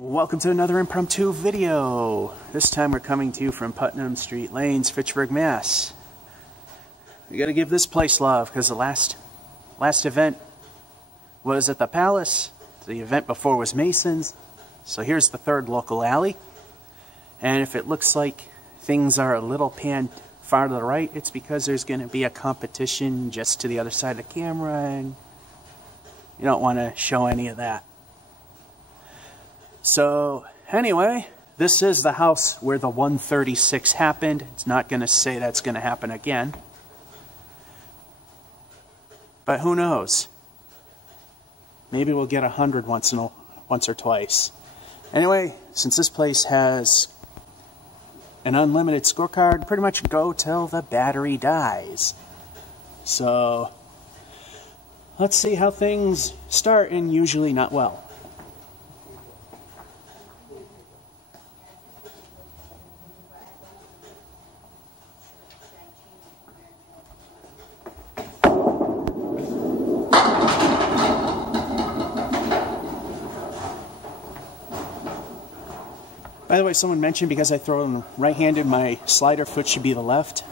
Welcome to another impromptu video. This time we're coming to you from Putnam Street Lanes, Fitchburg, Mass. We gotta give this place love because the last event was at the Palace. The event before was Mason's. So here's the third local alley. And if it looks like things are a little panned far to the right, it's because there's gonna be a competition just to the other side of the camera, and you don't want to show any of that. So, anyway, this is the house where the 136 happened. It's not going to say that's going to happen again. But who knows? Maybe we'll get 100 once or twice. Anyway, since this place has an unlimited scorecard, pretty much go till the battery dies. So, let's see how things start, and usually not well. By the way, someone mentioned because I throw in right-handed, my slider foot should be the left.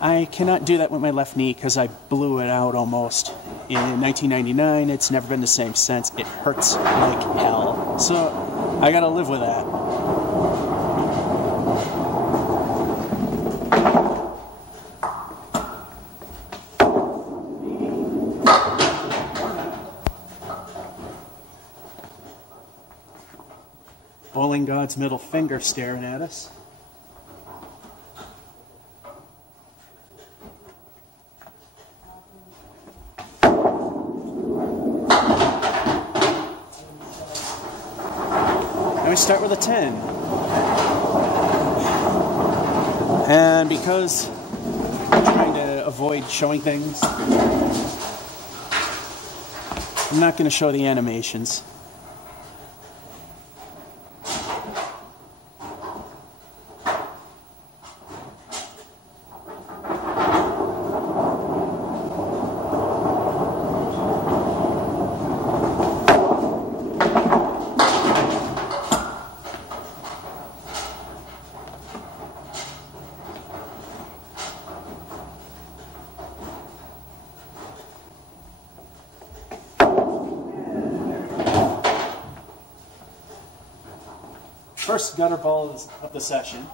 I cannot do that with my left knee because I blew it out almost in 1999. It's never been the same since. It hurts like hell. So I gotta live with that. Bowling God's middle finger staring at us. Now we start with a 10. And because I'm trying to avoid showing things, I'm not going to show the animations. First gutter ball of the session.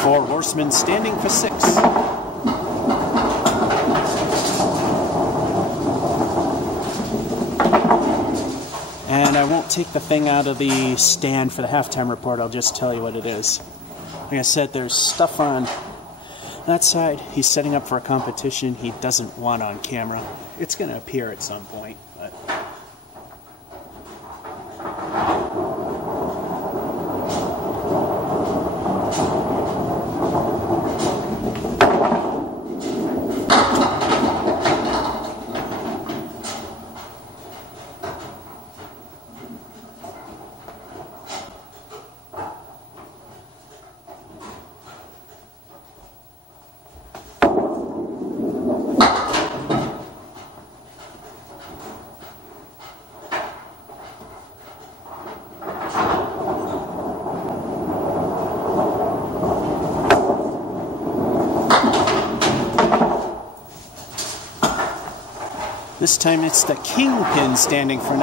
Four horsemen standing for 6. And I won't take the thing out of the stand for the halftime report. I'll just tell you what it is. Like I said, there's stuff on that side. He's setting up for a competition he doesn't want on camera. It's going to appear at some point, but... This time it's the kingpin standing for 9.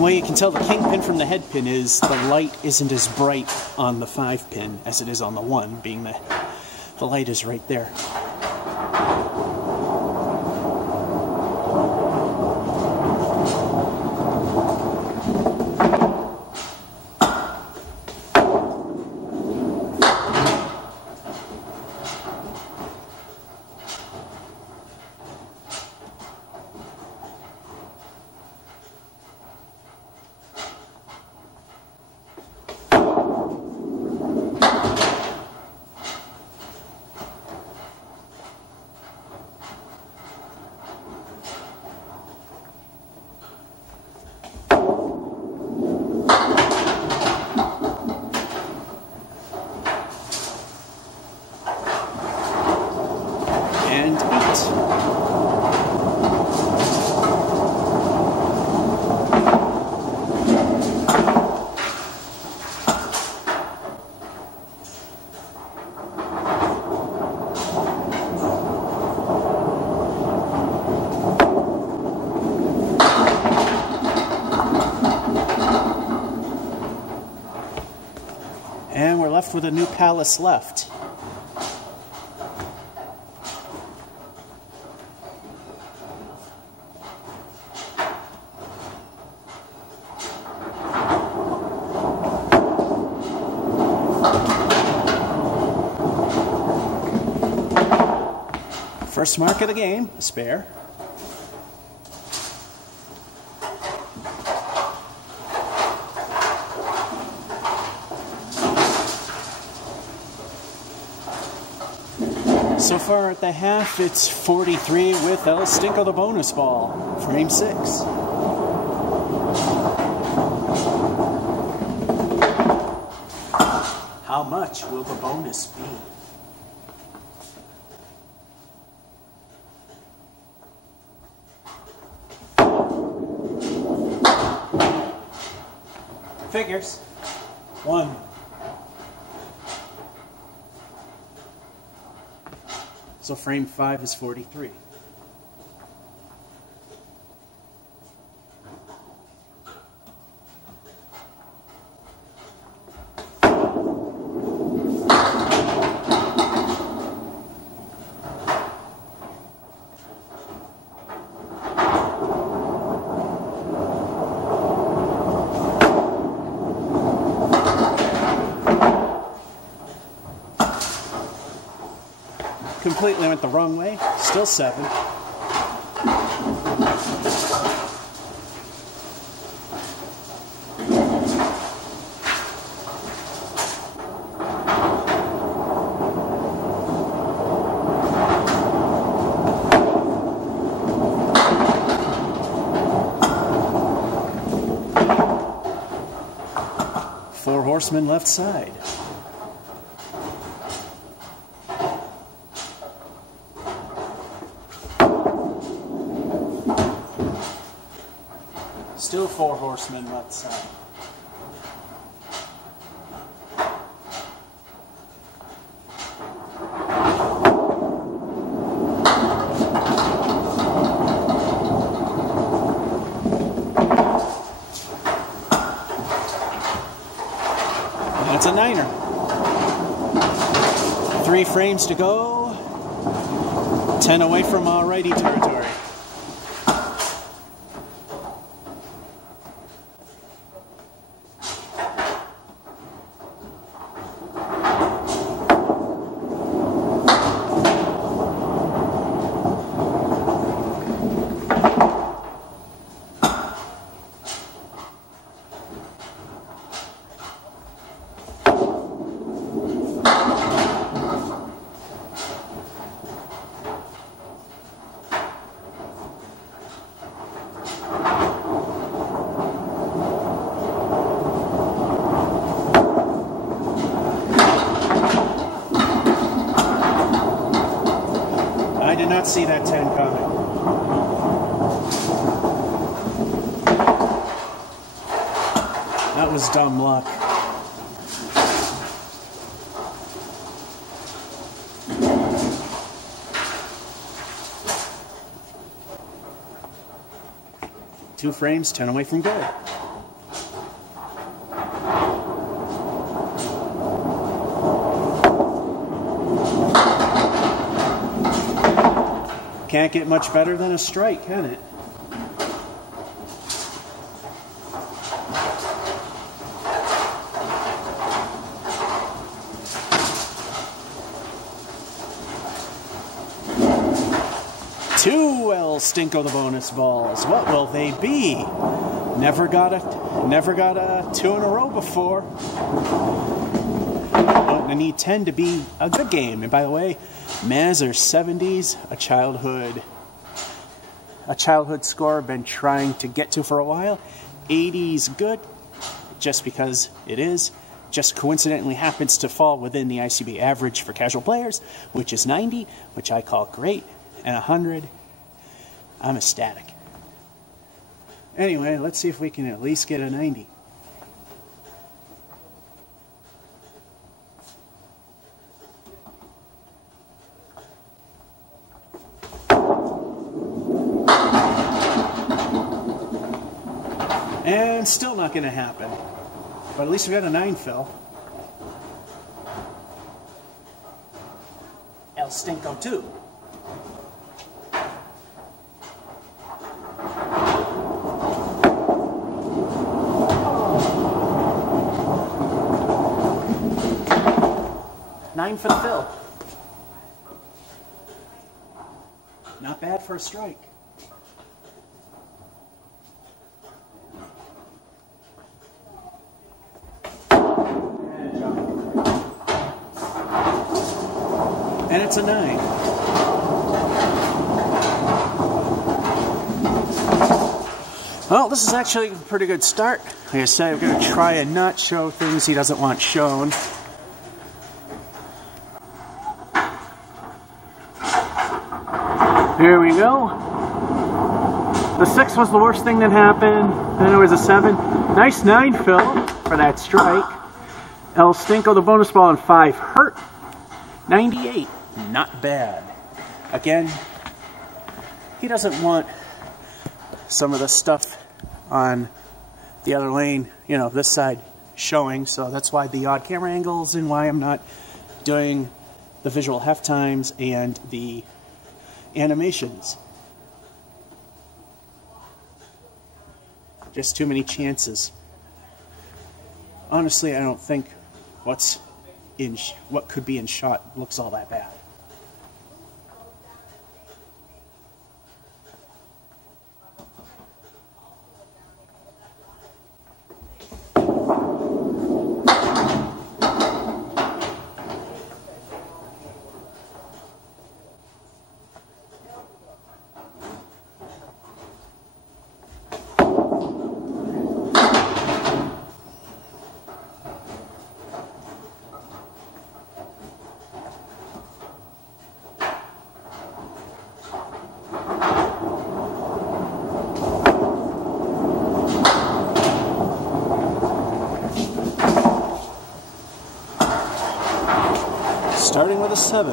Well, you can tell the kingpin from the head pin is the light isn't as bright on the 5 pin as it is on the 1, being the light is right there. left with a new palace left. First mark of the game, a spare. So far at the half, it's 43 with El Stinko the bonus ball, frame 6. How much will the bonus be? Figures. 1. So frame 5 is 43. Completely went the wrong way. Still 7. Four horsemen left side. Still 4 horsemen left side. That's a 9er. 3 frames to go. 10 away from alrighty territory. I did not see that 10 coming. That was dumb luck. Two frames, 10 away from good. Can't get much better than a strike, can it? Two El Stinko the bonus balls. What will they be? Never got a 2 in a row before. Oh, I need 10 to be a good game. And by the way, Maz are 70s, a childhood score I've been trying to get to for a while. 80s good, just because it is. Just coincidentally happens to fall within the ICB average for casual players, which is 90, which I call great, and 100, I'm ecstatic. Anyway, let's see if we can at least get a 90. And still not going to happen. But at least we got a 9 fill. Stinko too. Nine for the fill. Not bad for a strike. And it's a 9. Well, this is actually a pretty good start. Like I said, I'm going to try and not show things he doesn't want shown. Here we go. The 6 was the worst thing that happened. Then it was a 7. Nice 9 fill for that strike. El Stinko, the bonus ball, and 5 hurt. 98. Not bad. Again, he doesn't want some of the stuff on the other lane, you know, this side showing, so that's why the odd camera angles and why I'm not doing the visual half times and the animations. Just too many chances. Honestly, I don't think what could be in shot looks all that bad. Starting with a 7.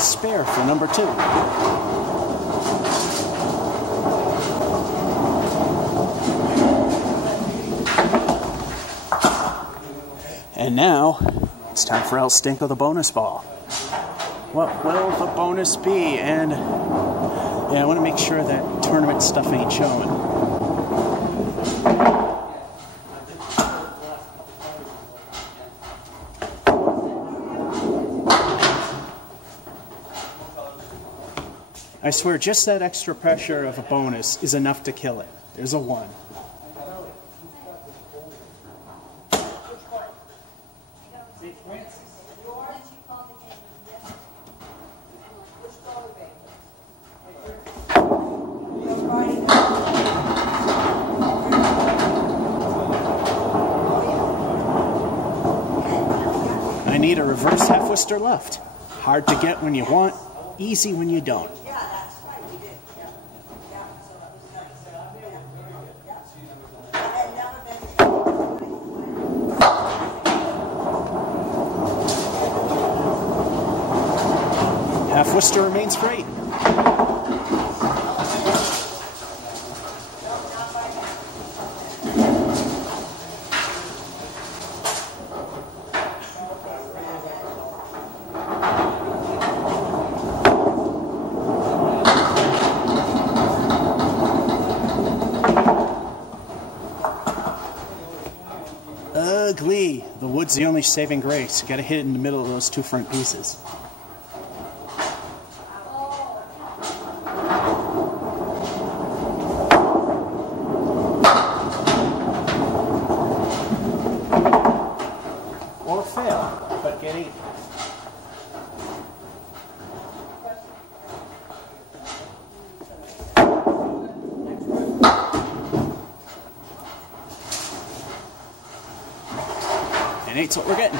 Spare for number 2. And now it's time for El Stinko, the bonus ball. What will the bonus be? And yeah, I want to make sure that tournament stuff ain't showing. I swear, just that extra pressure of a bonus is enough to kill it. There's a 1. I need a reverse half-wister left. Hard to get when you want, easy when you don't. Half-wister remains great. Ugly. The wood's the only saving grace. You gotta hit it in the middle of those 2 front pieces. Or fail, but get 8. 8's what we're getting.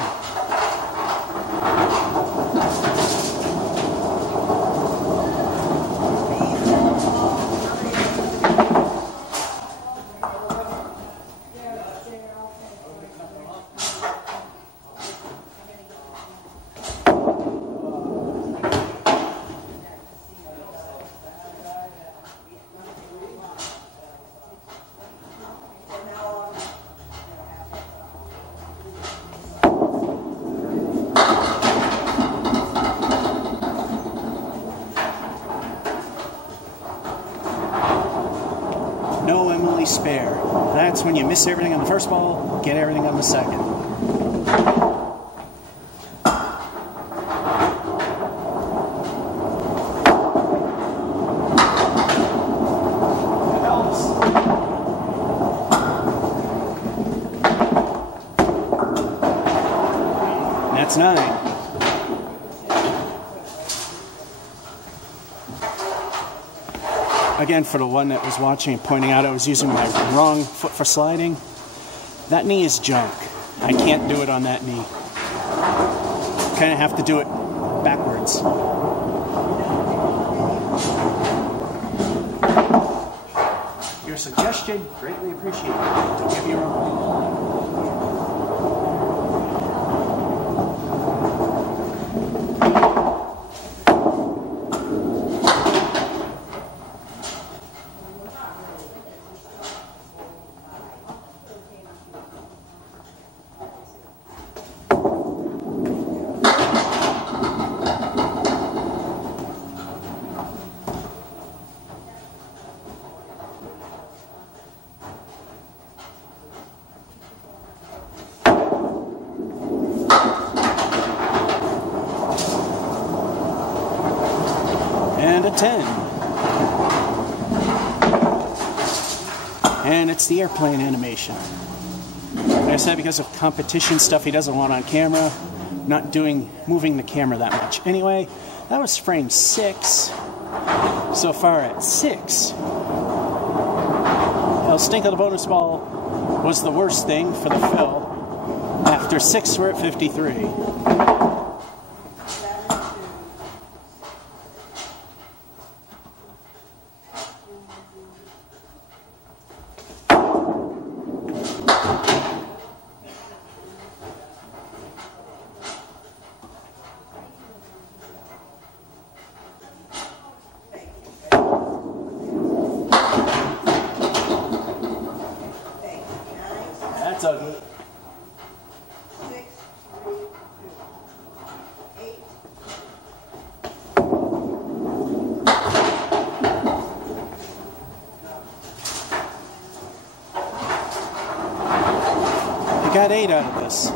No Emily spare. That's when you miss everything on the first ball, get everything on the second. That's 9. Again, for the one that was watching and pointing out I was using my wrong foot for sliding, that knee is junk. I can't do it on that knee. Kind of have to do it backwards. Your suggestion, greatly appreciated. Don't get me wrong. And a 10. And it's the airplane animation. Like I said, because of competition stuff he doesn't want on camera, not moving the camera that much. Anyway, that was frame 6. So far at 6. El Stink of the bonus ball was the worst thing for the fill. After 6, we're at 53. That's ugly. 6, 3, 2, 8. I got 8 out of this.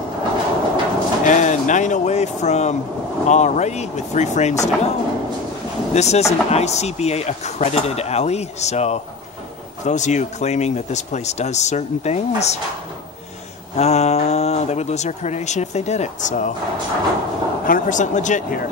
And 9 away from alrighty with 3 frames to go. This is an ICBA accredited alley, so for those of you claiming that this place does certain things, they would lose their accreditation if they did it. So 100% legit here.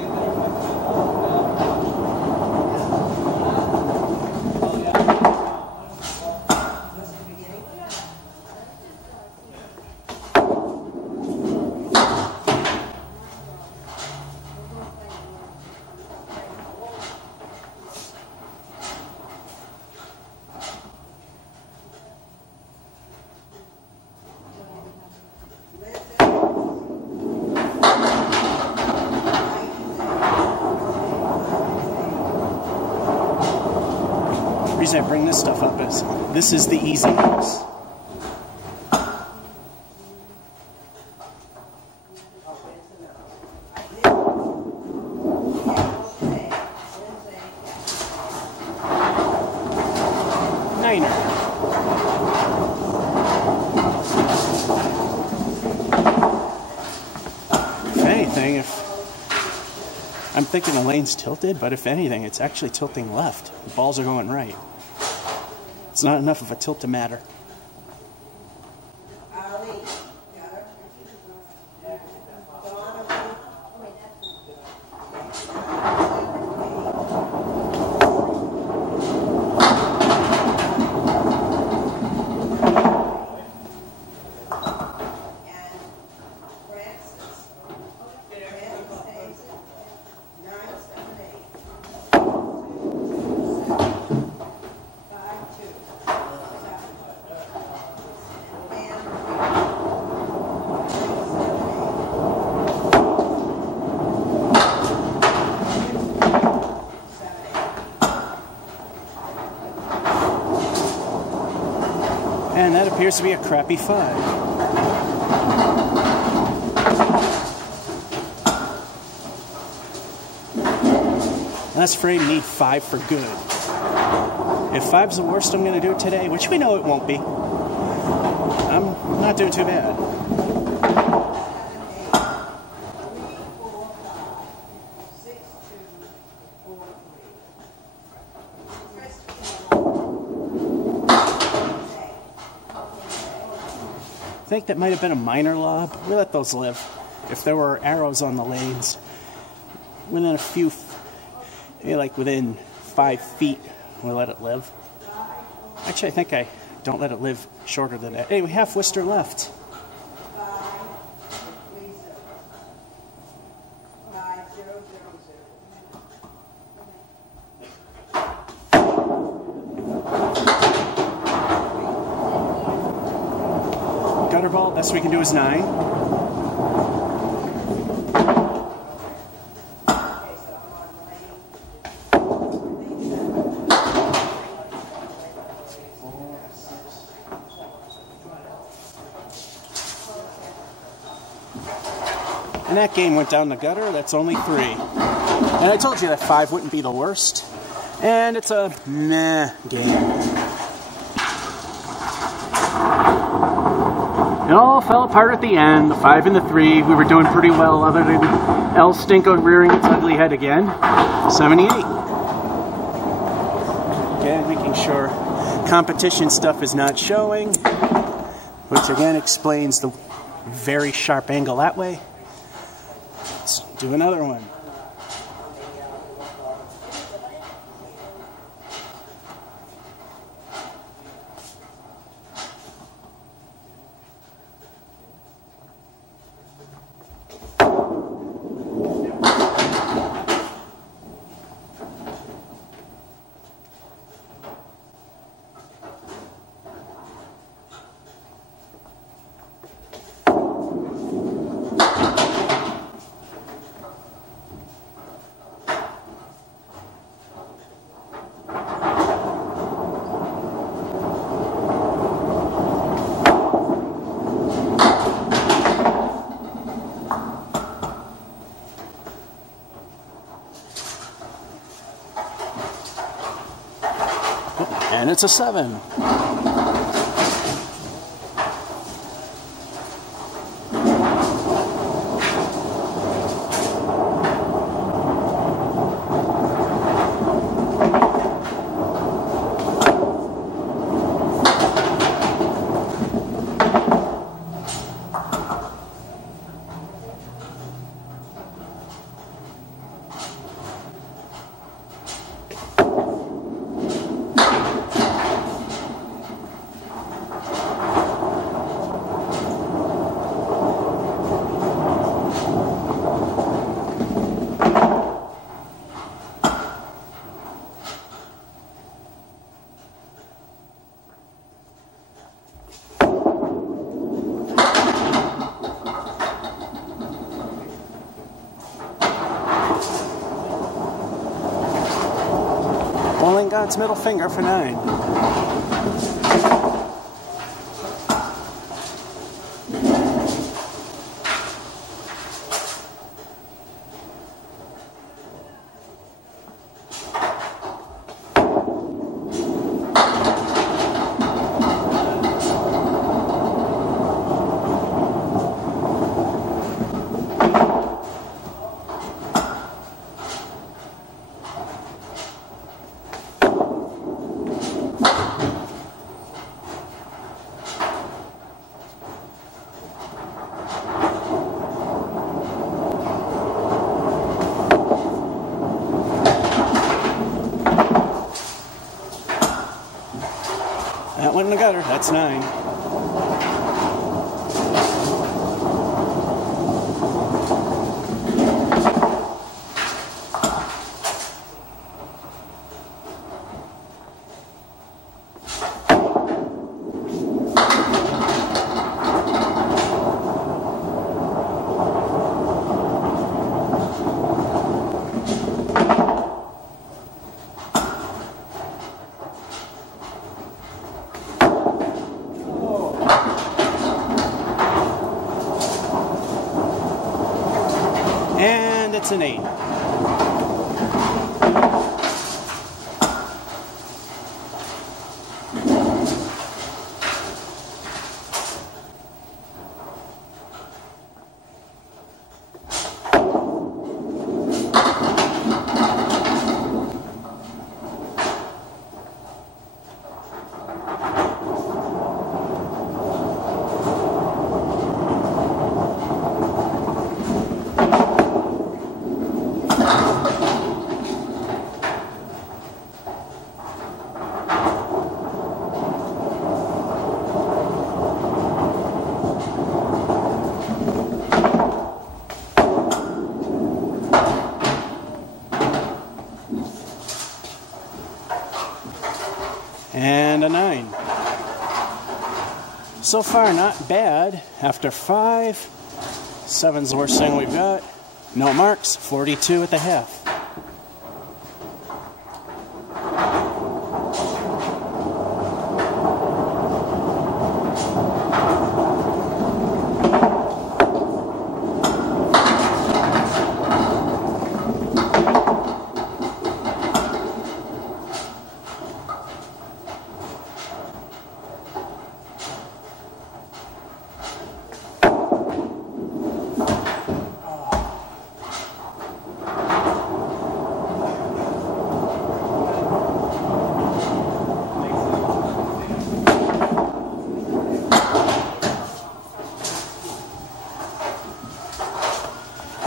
The reason I bring this stuff up is this is the easy house. Niner. If anything, I'm thinking the lane's tilted, but if anything, it's actually tilting left. The balls are going right. It's not enough of a tilt to matter. And that appears to be a crappy 5. Let's frame me 5 for good. If 5's the worst I'm going to do today, which we know it won't be, I'm not doing too bad. I think that might have been a minor lob. We let those live. If there were arrows on the lanes, within a few, maybe like within 5 feet, we'll let it live. Actually, I think I don't let it live shorter than that. Anyway, half Worcester left. Gutter ball, best we can do is 9. And that game went down the gutter. That's only 3. And I told you that 5 wouldn't be the worst. And it's a meh game. It all fell apart at the end. The 5 and the 3. We were doing pretty well other than El Stinko rearing its ugly head again. 78. Again, making sure competition stuff is not showing. Which again explains the very sharp angle that way. Let's do another one. And it's a 7. Bowling God's middle finger for 9. That went in the gutter. That's 9. it's an 8. And a 9. So far, not bad. After 5, 7's the worst thing we've got. No marks, 42 at the half.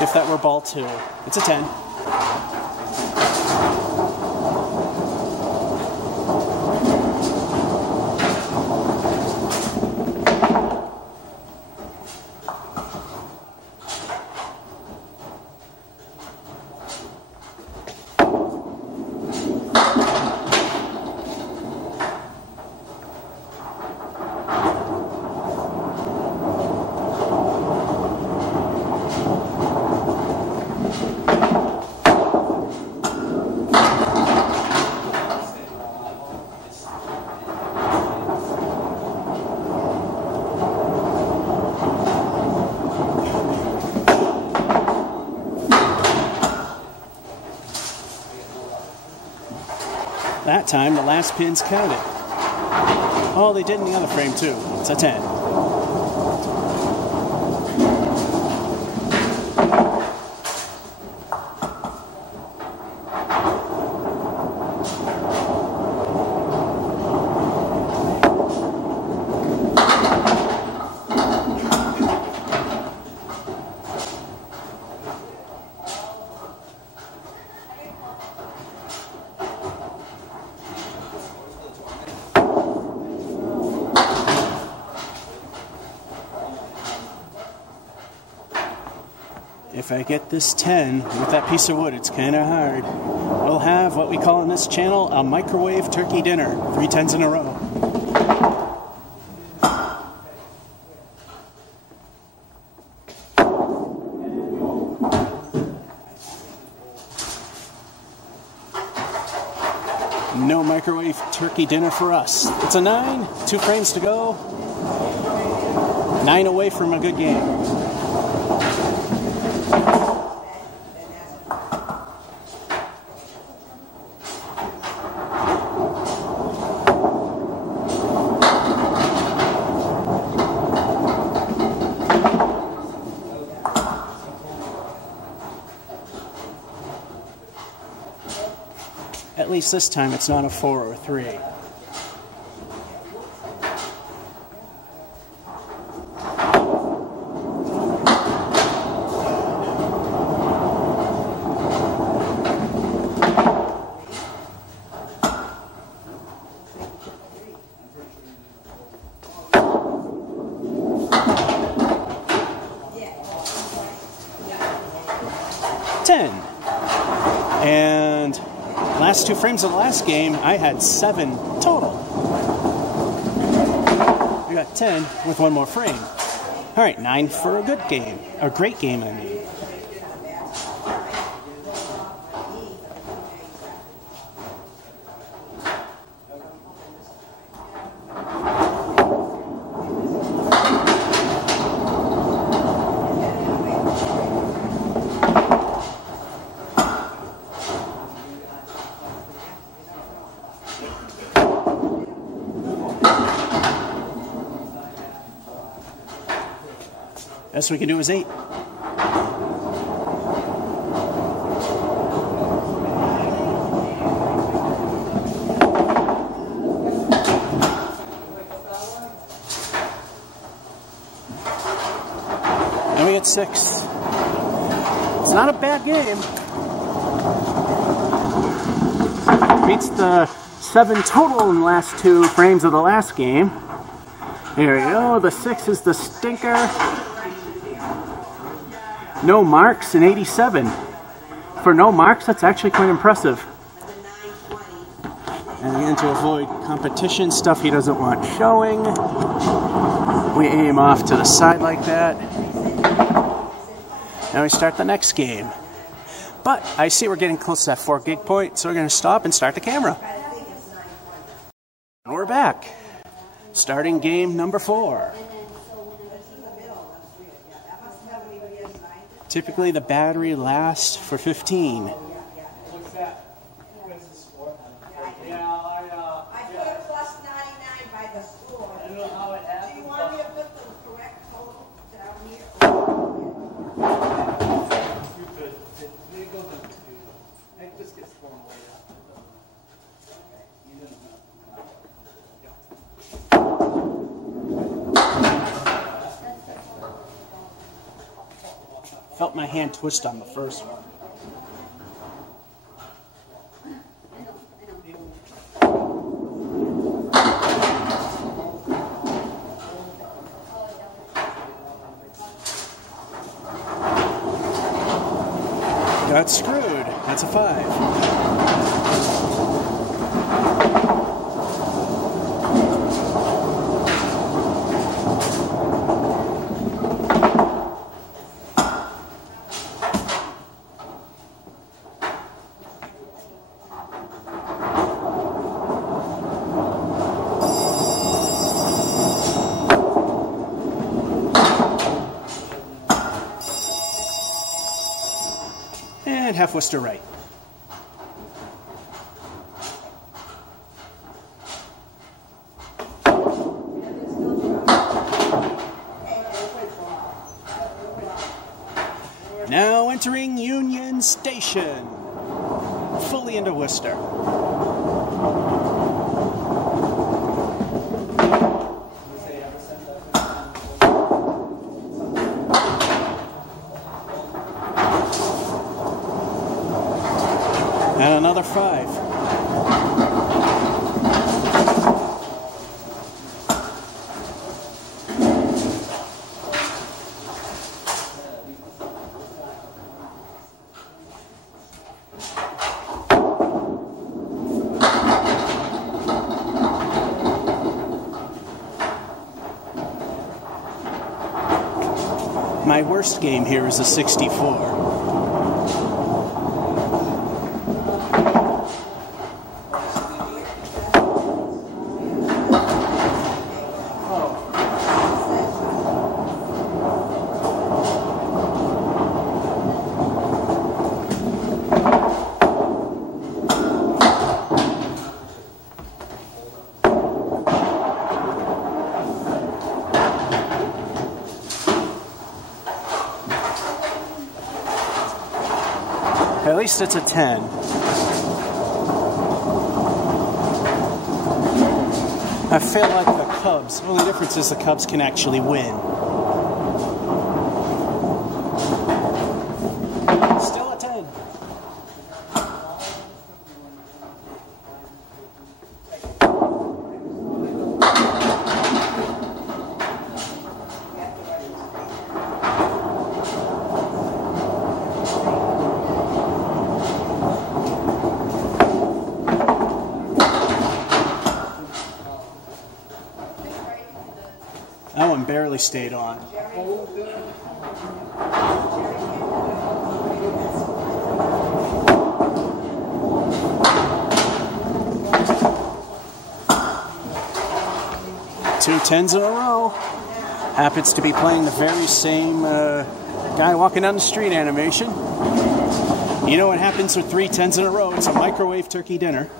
If that were ball 2, it's a 10. That time, the last pins counted. Oh, they did in the other frame too. It's a 10. If I get this 10 with that piece of wood, it's kind of hard. We'll have what we call on this channel a microwave turkey dinner. 3 10s in a row. No microwave turkey dinner for us. It's a 9, 2 frames to go. 9 away from a good game. At least this time it's not a 4 or a 3. And last 2 frames of the last game, I had 7 total. I got 10 with 1 more frame. All right, 9 for a good game. A great game, I mean. Best we can do is 8. And we get 6. It's not a bad game. Beats the 7 total in the last 2 frames of the last game. There we go. The 6 is the stinker. No marks in 87. For no marks, that's actually quite impressive. And again, to avoid competition stuff he doesn't want showing, we aim off to the side like that. Now we start the next game. But I see we're getting close to that 4 gig point, so we're going to stop and start the camera. And we're back. Starting game number 4. Typically the battery lasts for 15. What's that? What's the score? Yeah, I put a plus 99 by the score. I don't know how it happened. Do you want me to put the correct total down here? You could. It goes in the computer. It just gets thrown away after the. You didn't know. Felt my hand twist on the first one. Got screwed. That's a 5. And half Worcester right. Now entering Union Station. Fully into Worcester. And another 5. My worst game here is a 64. At least it's a 10. I feel like the Cubs. The only difference is the Cubs can actually win. Still a 10. That one barely stayed on. Two 10s in a row. Happens to be playing the very same guy walking down the street animation. You know what happens with 3 10s in a row? It's a microwave turkey dinner.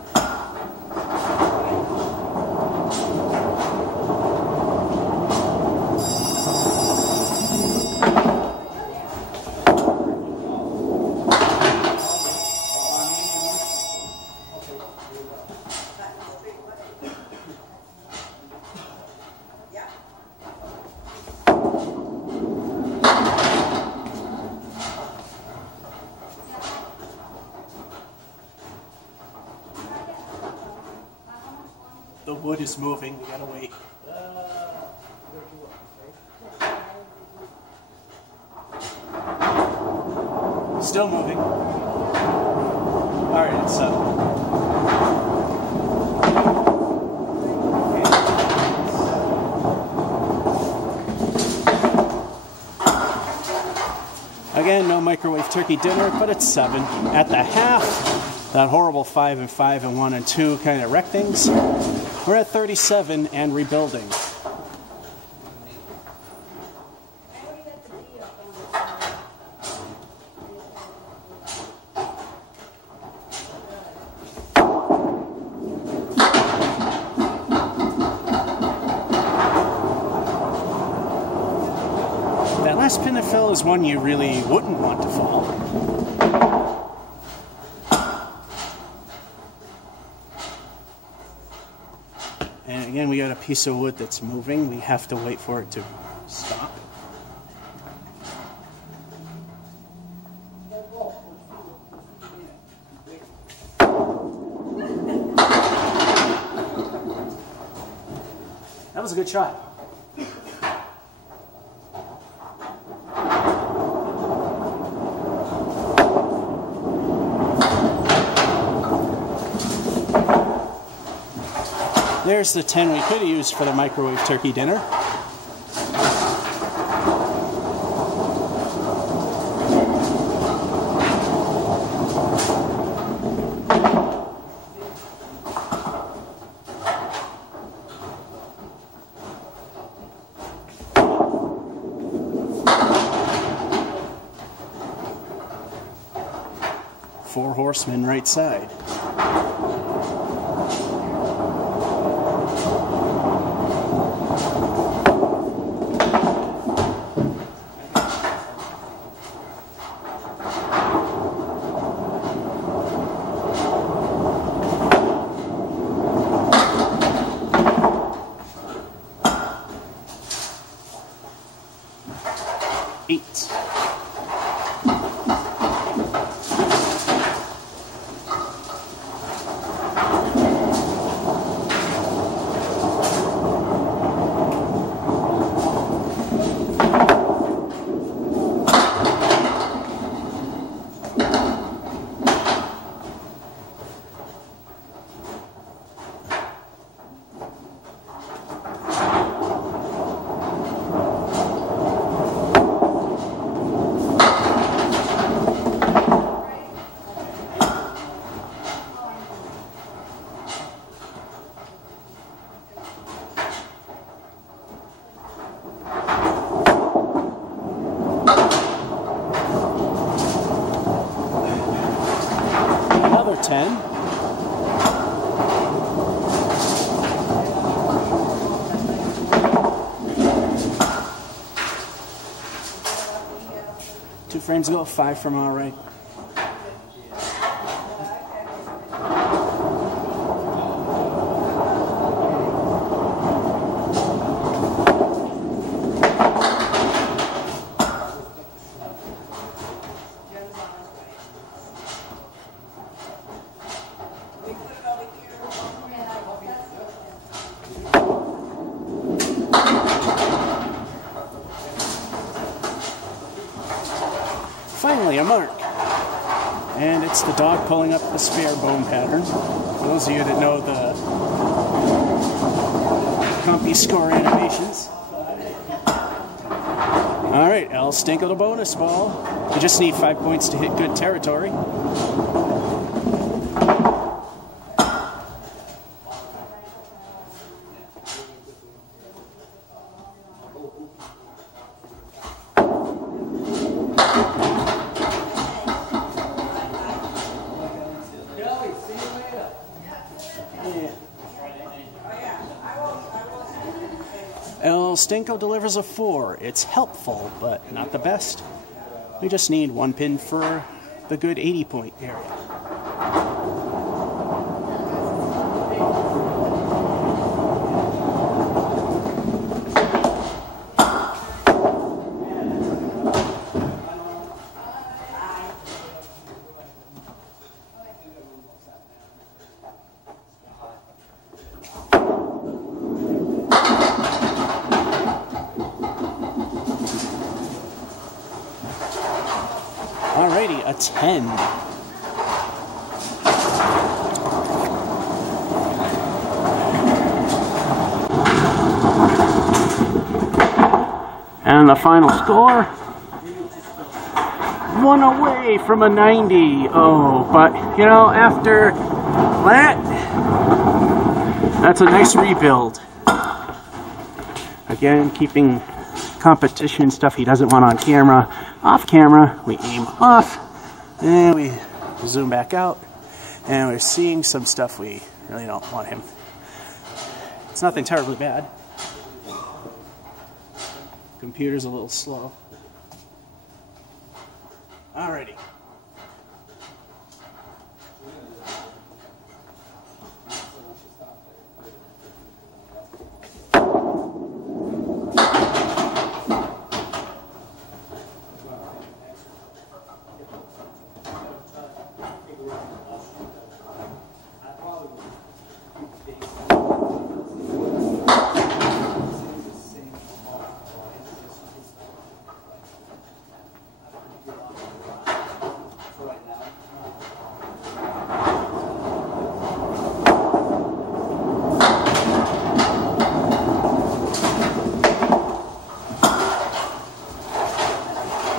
The wood is moving. We gotta wait. Still moving. All right, it's settled. Again, no microwave turkey dinner, but it's 7. At the half, that horrible 5 and 5 and 1 and 2 kind of wreck things. We're at 37 and rebuilding. That last pin to fill is one you really wouldn't want to fall. And again, we got a piece of wood that's moving. We have to wait for it to stop. That was a good shot. There's the 10 we could have used for the microwave turkey dinner. Four horsemen right side. Eight. Another 10. Two frames ago, 5 from our right. Finally, a mark. And it's the dog pulling up the spare bone pattern. For those of you that know the compy score animations. Alright, El Stinko the bonus ball. You just need 5 points to hit good territory. El Stinko delivers a 4. It's helpful, but not the best. We just need 1 pin for the good 80-point area. 10. And the final score, 1 away from a 90. Oh, but you know, after that, that's a nice rebuild. Again, keeping competition stuff he doesn't want on camera off camera. We aim off, and we zoom back out, and we're seeing some stuff we really don't want him. It's nothing terribly bad. Computer's a little slow. Alrighty.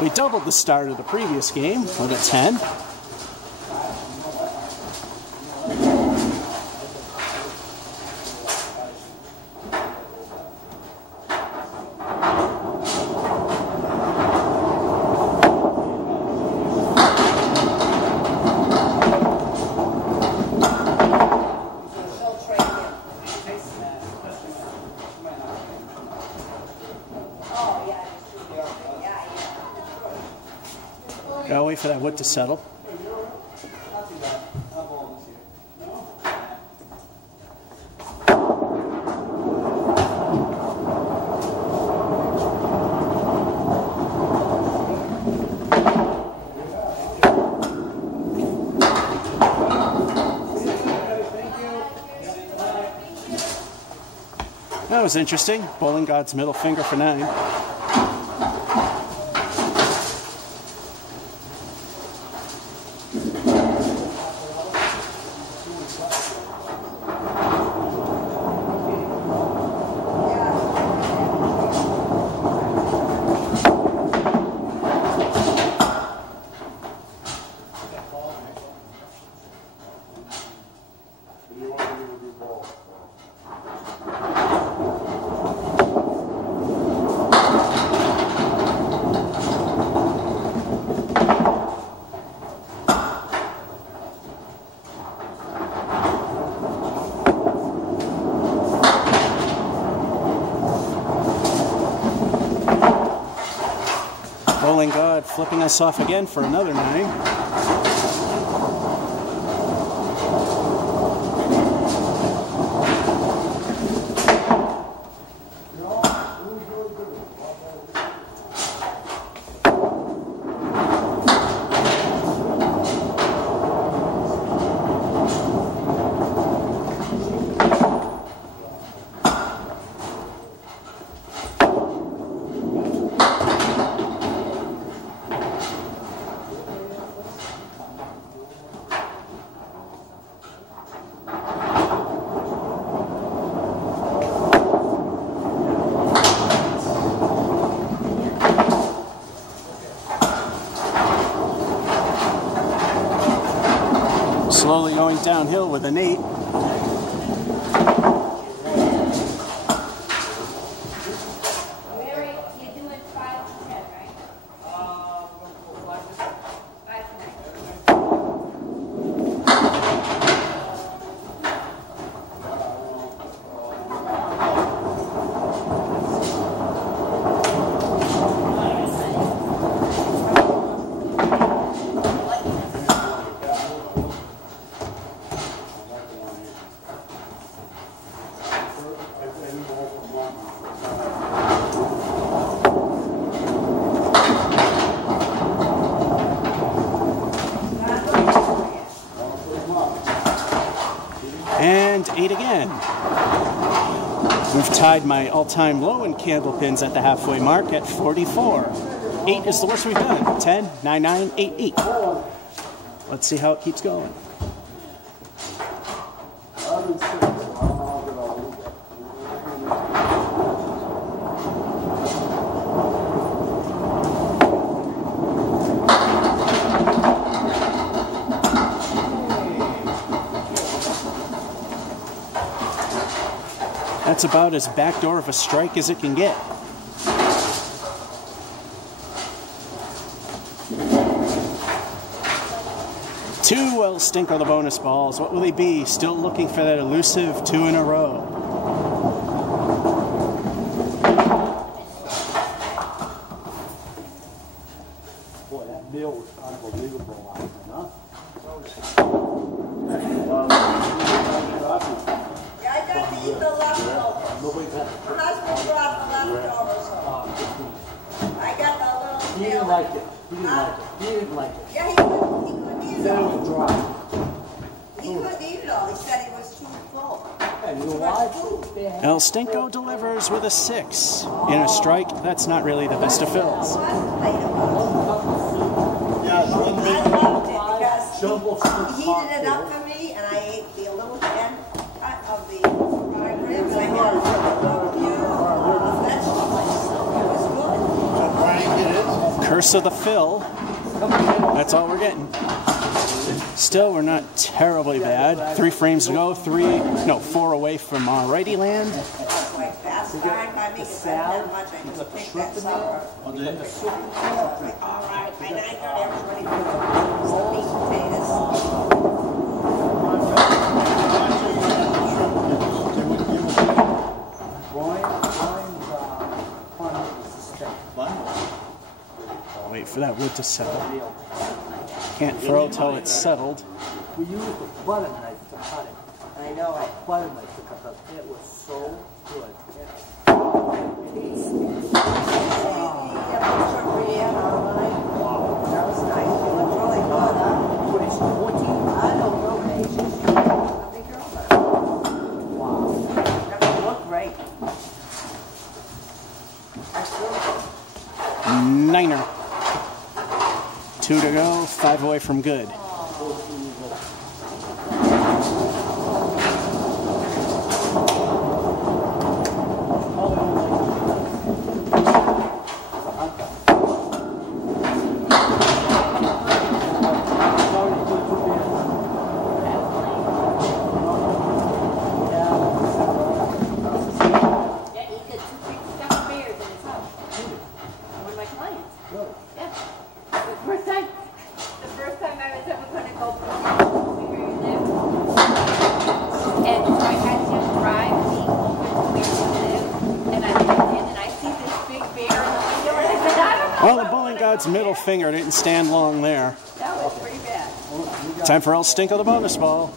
We doubled the start of the previous game with a 10. Gotta wait for that wood to settle. That was interesting. Bowling God's middle finger for 9. Bowling God flipping us off again for another 9. Slowly going downhill with an 8. Mary, you're doing 5 to 10, right? 5 to 8 again. We've tied my all-time low in candlepins at the halfway mark at 44. 8 is the worst we've done. 10, 9, 9, 8, 8. Let's see how it keeps going. That's about as backdoor of a strike as it can get. Two El Stinko the bonus balls. What will they be? Still looking for that elusive 2 in a row. Boy, that meal was unbelievable last night, Yeah, I got to eat the leftovers. My husband brought the leftovers home. I got the little He didn't like it. He didn't like it. He didn't like it. Yeah, he couldn't eat He it said it all. was dry. He couldn't eat it all. He said he was too full. And you know Too why? much food. El Stinko delivers with a 6. In a strike, that's not really the best of fills. I loved it because he heated it up for me, and I ate the little end cut of the fried ribs. I had a barbecue, vegetables. It was good. Curse of the fill. That's all we're getting. Still, we're not terribly bad. 3 frames to go. 4 away from our righty land. Like that's fine by me because I don't have much. I just picked that supper. All right, by 9:30, everybody do some meat potatoes. Wait for that wood to settle. Can't throw till it's settled. We used the butter knife to cut it. I know it. Butter knife to cut it. It was so good. That was nice. It was really good, huh? What is it, 14? I don't know, man. She's a big girl now. Wow. That looked great. That's really good. 9er. 2 to go. 5 away from good. Well, the bowling god's middle finger didn't stand long there. That was pretty bad. Time for El Stinko the bonus ball.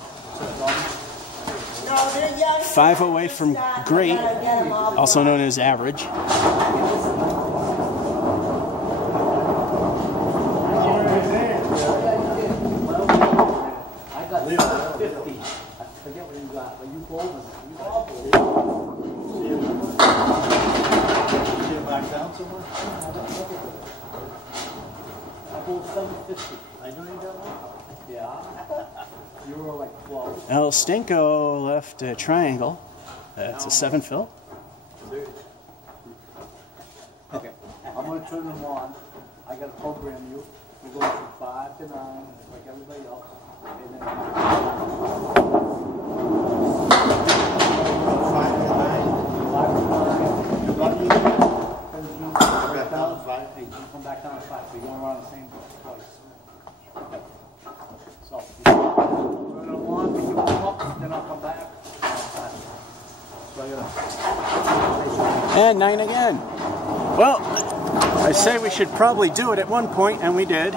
No, they're young. 5 away from great, also known as average. I got 50. I forget what you got, but you bowled it. You all bowled it. See it back down somewhere? I bowled 750. I know you got one. Yeah. You were like 12. El Stinko left a triangle. That's a 7 fill. Okay. I'm going to turn them on. I got to program you. We're going from 5 to 9, like everybody else. And then 5 to 9. You got me? Back down to 5. Hey, you come back down to 5, so you're going around the same place. So, turn them on, we can come up, then I'll come back. So I gotta... And 9 again. Well, I say we should probably do it at one point, and we did.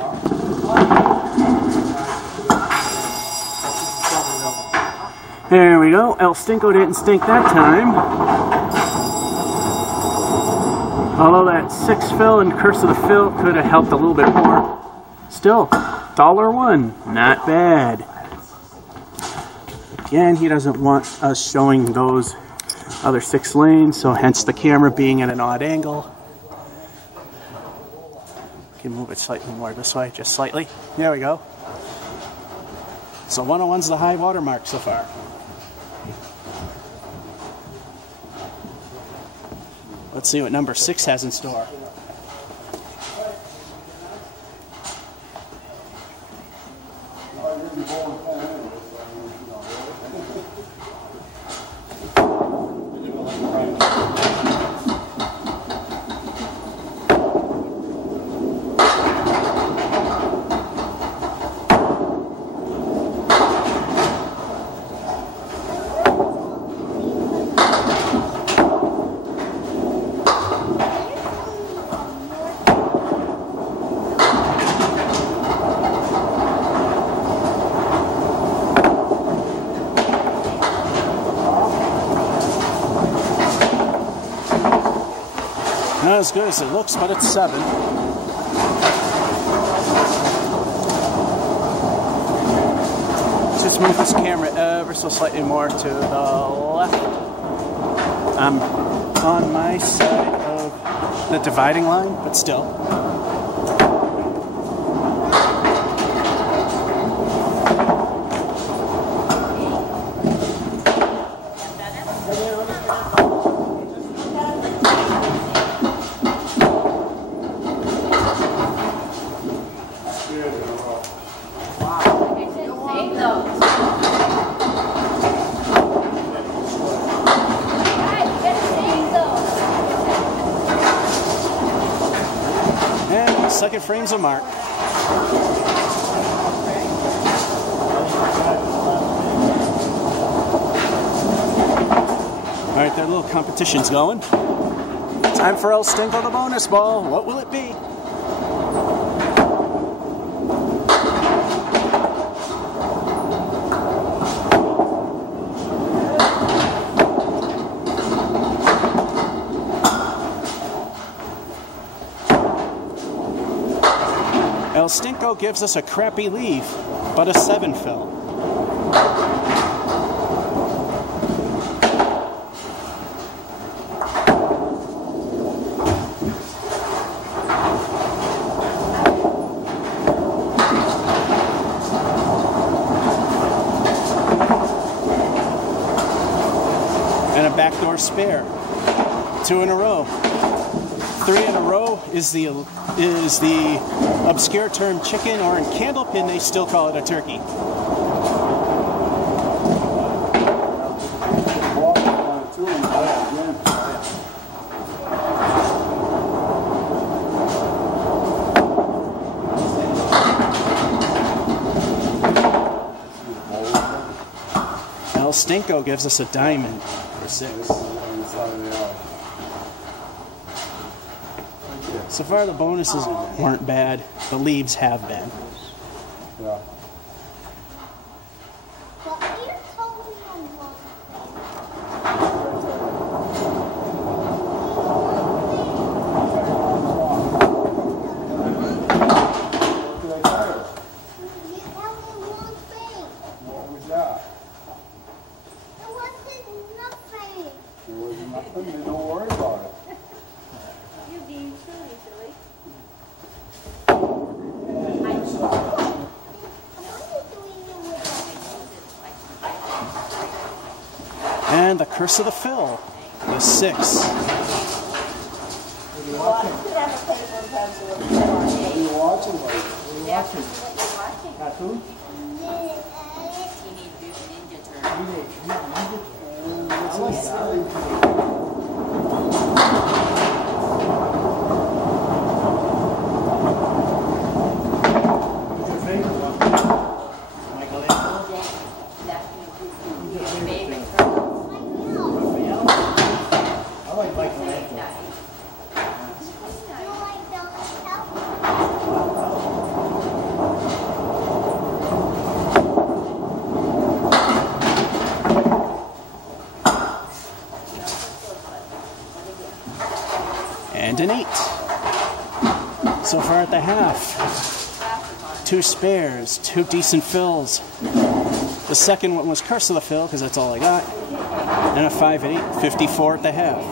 There we go. El Stinko didn't stink that time. Although that 6 fill and Curse of the Fill could have helped a little bit more. Still, $1. Not bad. Again, he doesn't want us showing those other 6 lanes, so hence the camera being at an odd angle. can move it slightly more this way, just slightly. There we go. So 101's the high water mark so far. Let's see what number 6 has in store. Not as good as it looks, but it's 7. Just move this camera ever so slightly more to the left. I'm on my side of the dividing line, but still. Second frame's a mark. Alright, their little competition's going. Time for El Stinko, the bonus ball. What will it be? El Stinko gives us a crappy leave, but a 7 fill. And a backdoor spare. 2 in a row. 3 in a row is the obscure term chicken, or in candlepin they still call it a turkey. El Stinko gives us a diamond for 6. So far the bonuses weren't bad, the leaves have been. Yeah. What was that? It wasn't nothing. There was nothing, then don't worry about it. You're being silly. And the curse of the fill, the 6. You have a paper and pencil if you want. What are you watching, buddy? What are you watching? Cartoon? Teenage Mutant Ninja Turtles. I like that. What's your favorite one? Michelangelo? Your favorite turtle? Raphael? I like Michelangelo. And an 8. So far at the half. 2 spares, 2 decent fills. The second one was curse of the fill, because that's all I got. And a 5 at 8, 54 at the half.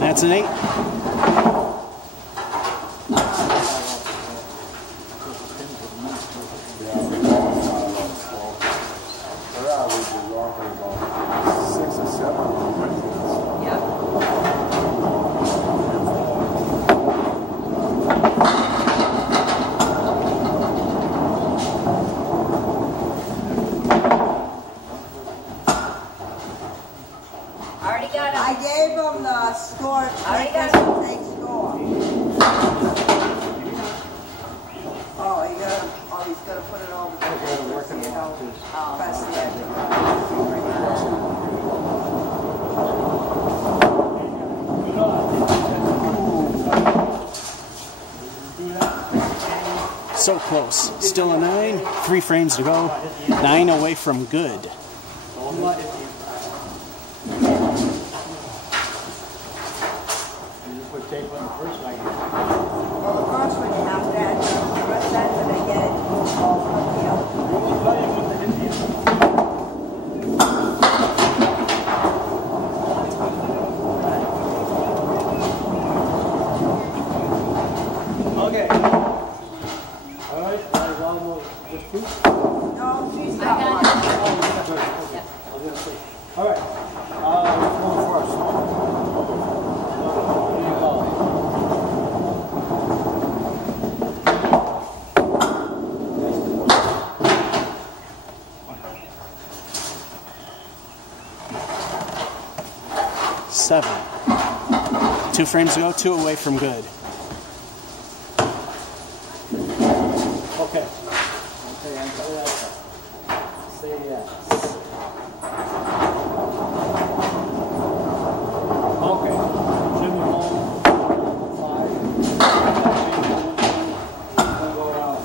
That's an 8. I gave him the score. Take score. Oh, he's gonna put it over. Press the edge. So close. Still a 9. 3 frames to go. 9 away from good. Well, the first one you have to add the rest that and then get it over the other. Okay. All right, just 2? No, she's got one. All right, who's going first? Here you go. Seven. 2 frames to go, 2 away from good. Okay. Okay, answer that. Say yes. Okay. Jimmy home. 5. Go around.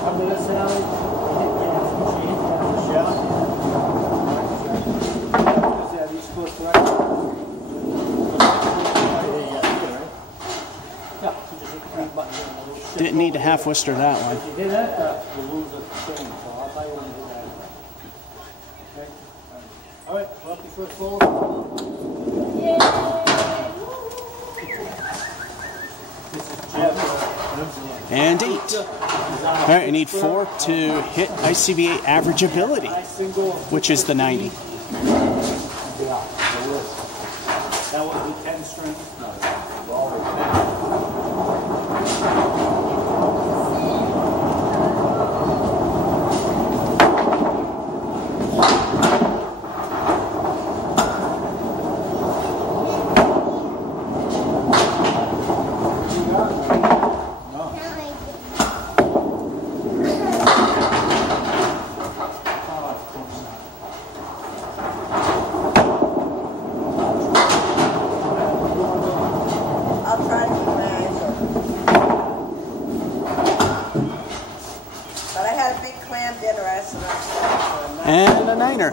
Come to this alley. Yeah, these scores correct. Didn't need to half Worcester that one. If you hit that, you'll lose at the same, so I'll tell you when to hit that. Okay? All right, well, the first ball. And 8. All right, I need 4 to hit ICBA average ability, which is the 90. Yeah, that was the 10 string. And a 9er,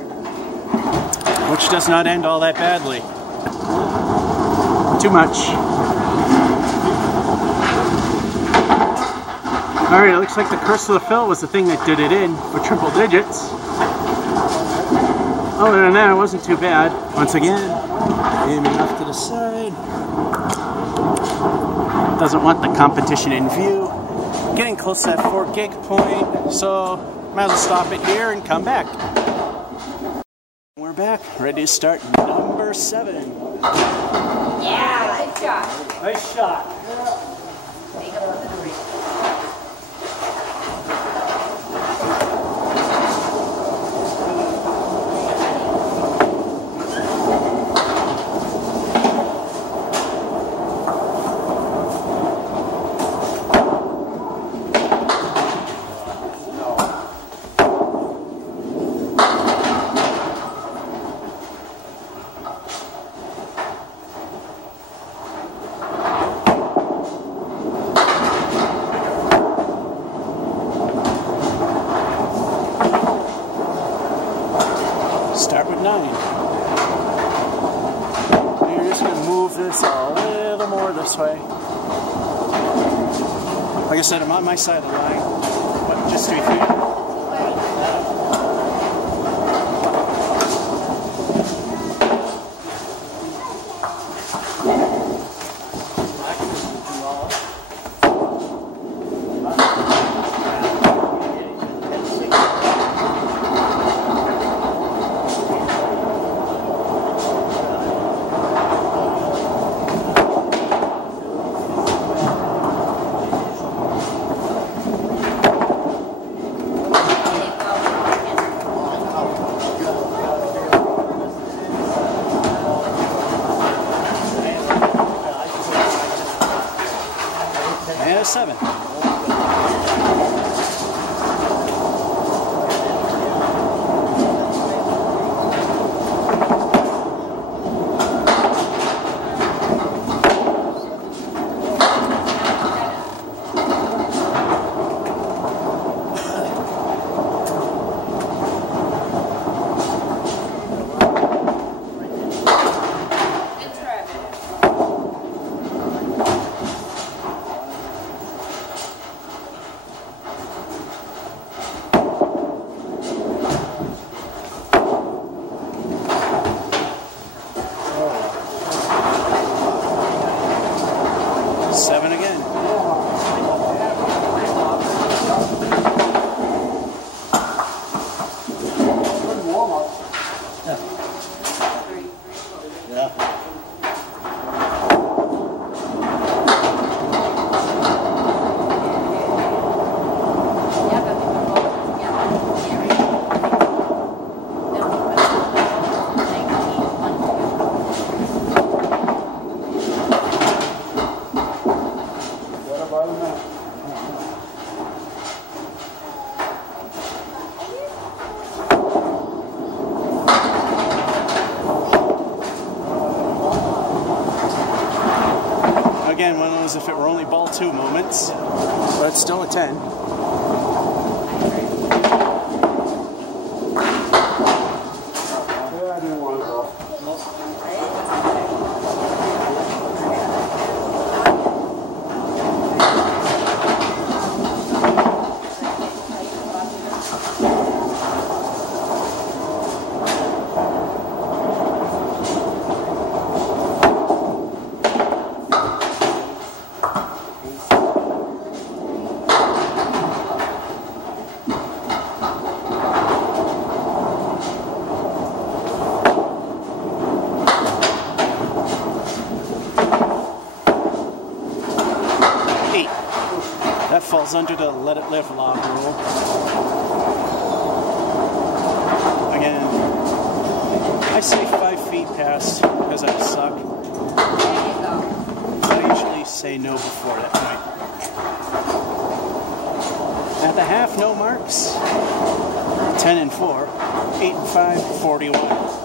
which does not end all that badly. Too much. Alright, it looks like the curse of the fill was the thing that did it in for triple digits. Other than that, it wasn't too bad. Once again, aiming off to the side. Doesn't want the competition in view. Getting close to that 4 gig point, so might as well stop it here and come back. We're back, ready to start number 7. Yeah, good shot. Nice shot. Make up with the 3. Start with 9. You're just going to move this a little more this way. Like I said, I'm on my side of the line, but just 3 feet. And a 7. Again, one of those if it were only ball 2 moments, but it's still a 10. Yeah, I didn't want to go. That falls under the let it live log rule. Again, I say 5 feet past because I suck. I usually say no before that point. At the half, no marks. 10 and 4, 8 and 5, 41.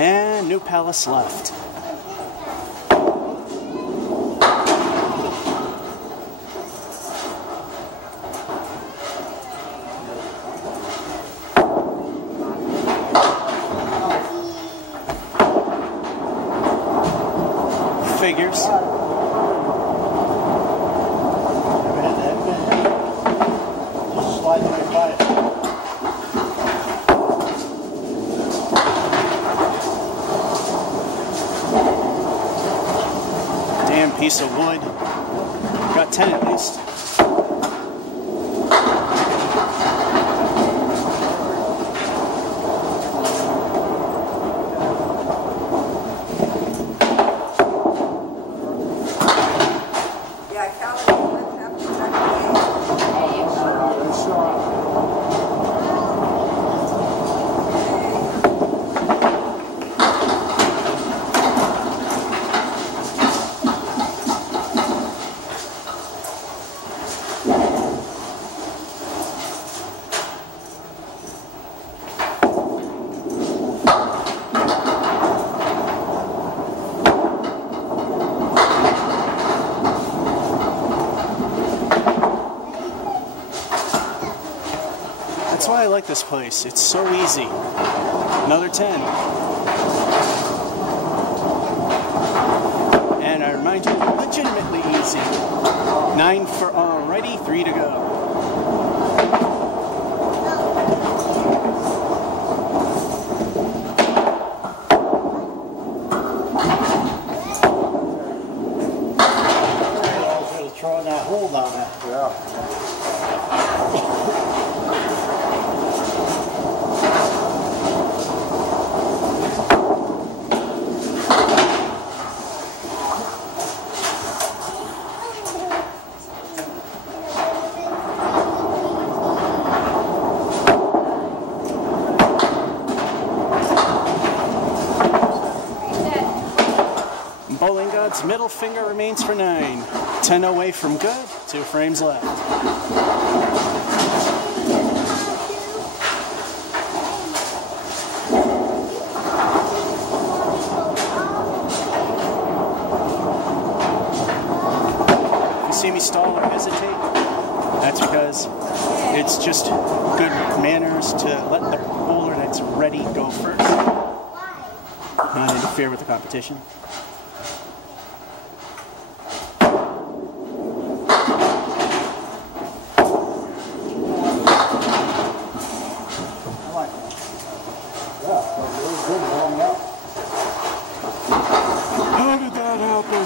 And New Palace left. Figures. Just slide right by it. Damn piece of wood. Got 10 at least. this place. It's so easy. Another 10. And I remind you, legitimately easy. 9 for already, 3 to go. Throwing that hole down there. Yeah. Bowling God's middle finger remains for 9. 10 away from good, 2 frames left. If you see me stall or hesitate, that's because it's just good manners to let the bowler that's ready go first. Not interfere with the competition. How did that happen?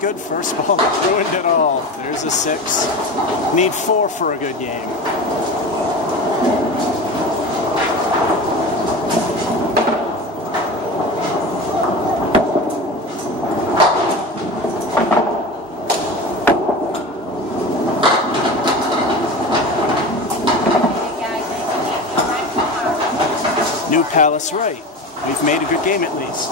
Good first ball, ruined it all. There's a 6. Need 4 for a good game. New Palace right. We've made a good game at least.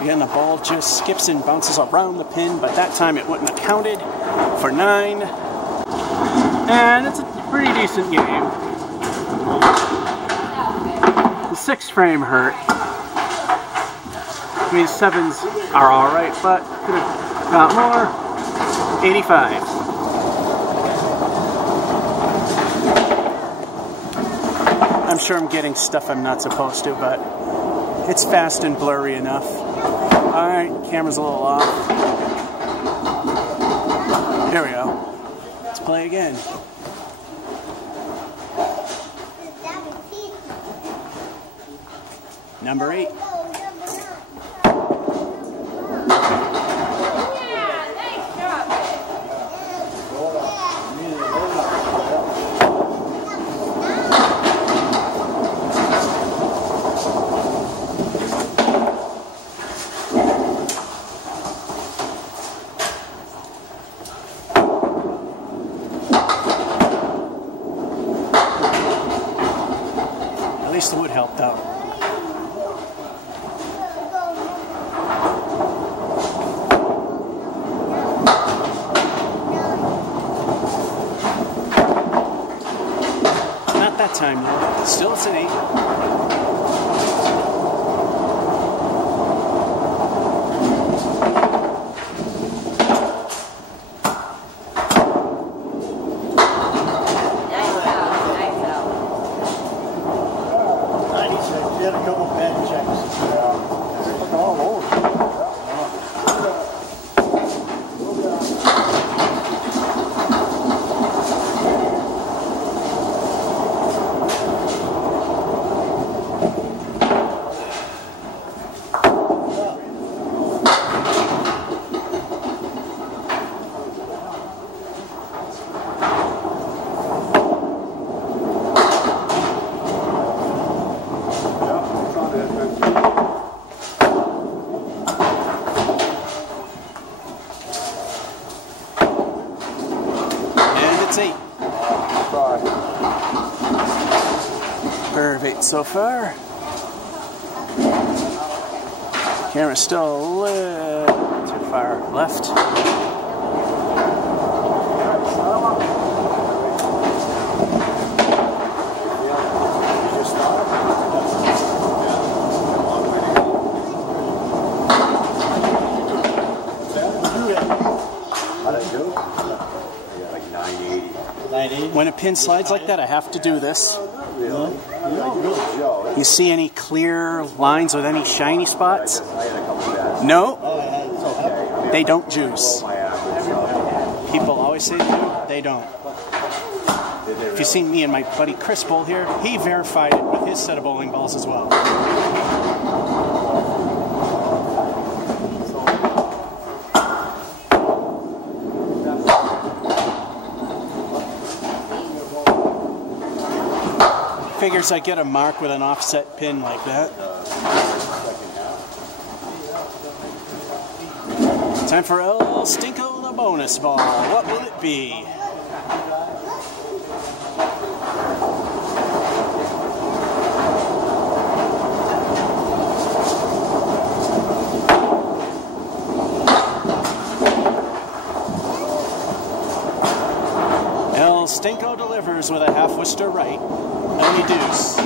Again, the ball just skips and bounces around the pin, but that time it wouldn't have counted for 9. And it's a pretty decent game. The 6 frame hurt. I mean, 7s are alright, but could have got more. 85. I'm sure I'm getting stuff I'm not supposed to, but it's fast and blurry enough. Alright, camera's a little off. Here we go. Let's play again. Number 8. At least the wood helped out. Not that time though. Still it's an 8. He had a couple bad checks. Yeah. All over. That's 8. Curve 8 so far. Camera's still a little too far left. When a pin slides like that, I have to do this. You see any clear lines with any shiny spots? No, they don't juice. People always say they do, they don't. If you've seen me and my buddy Chris Bull here, he verified it with his set of bowling balls as well. Figures I get a mark with an offset pin like that. Time for El Stinko, the bonus ball. What will it be? El Stinko delivers with a half Worcester right. Only deuce.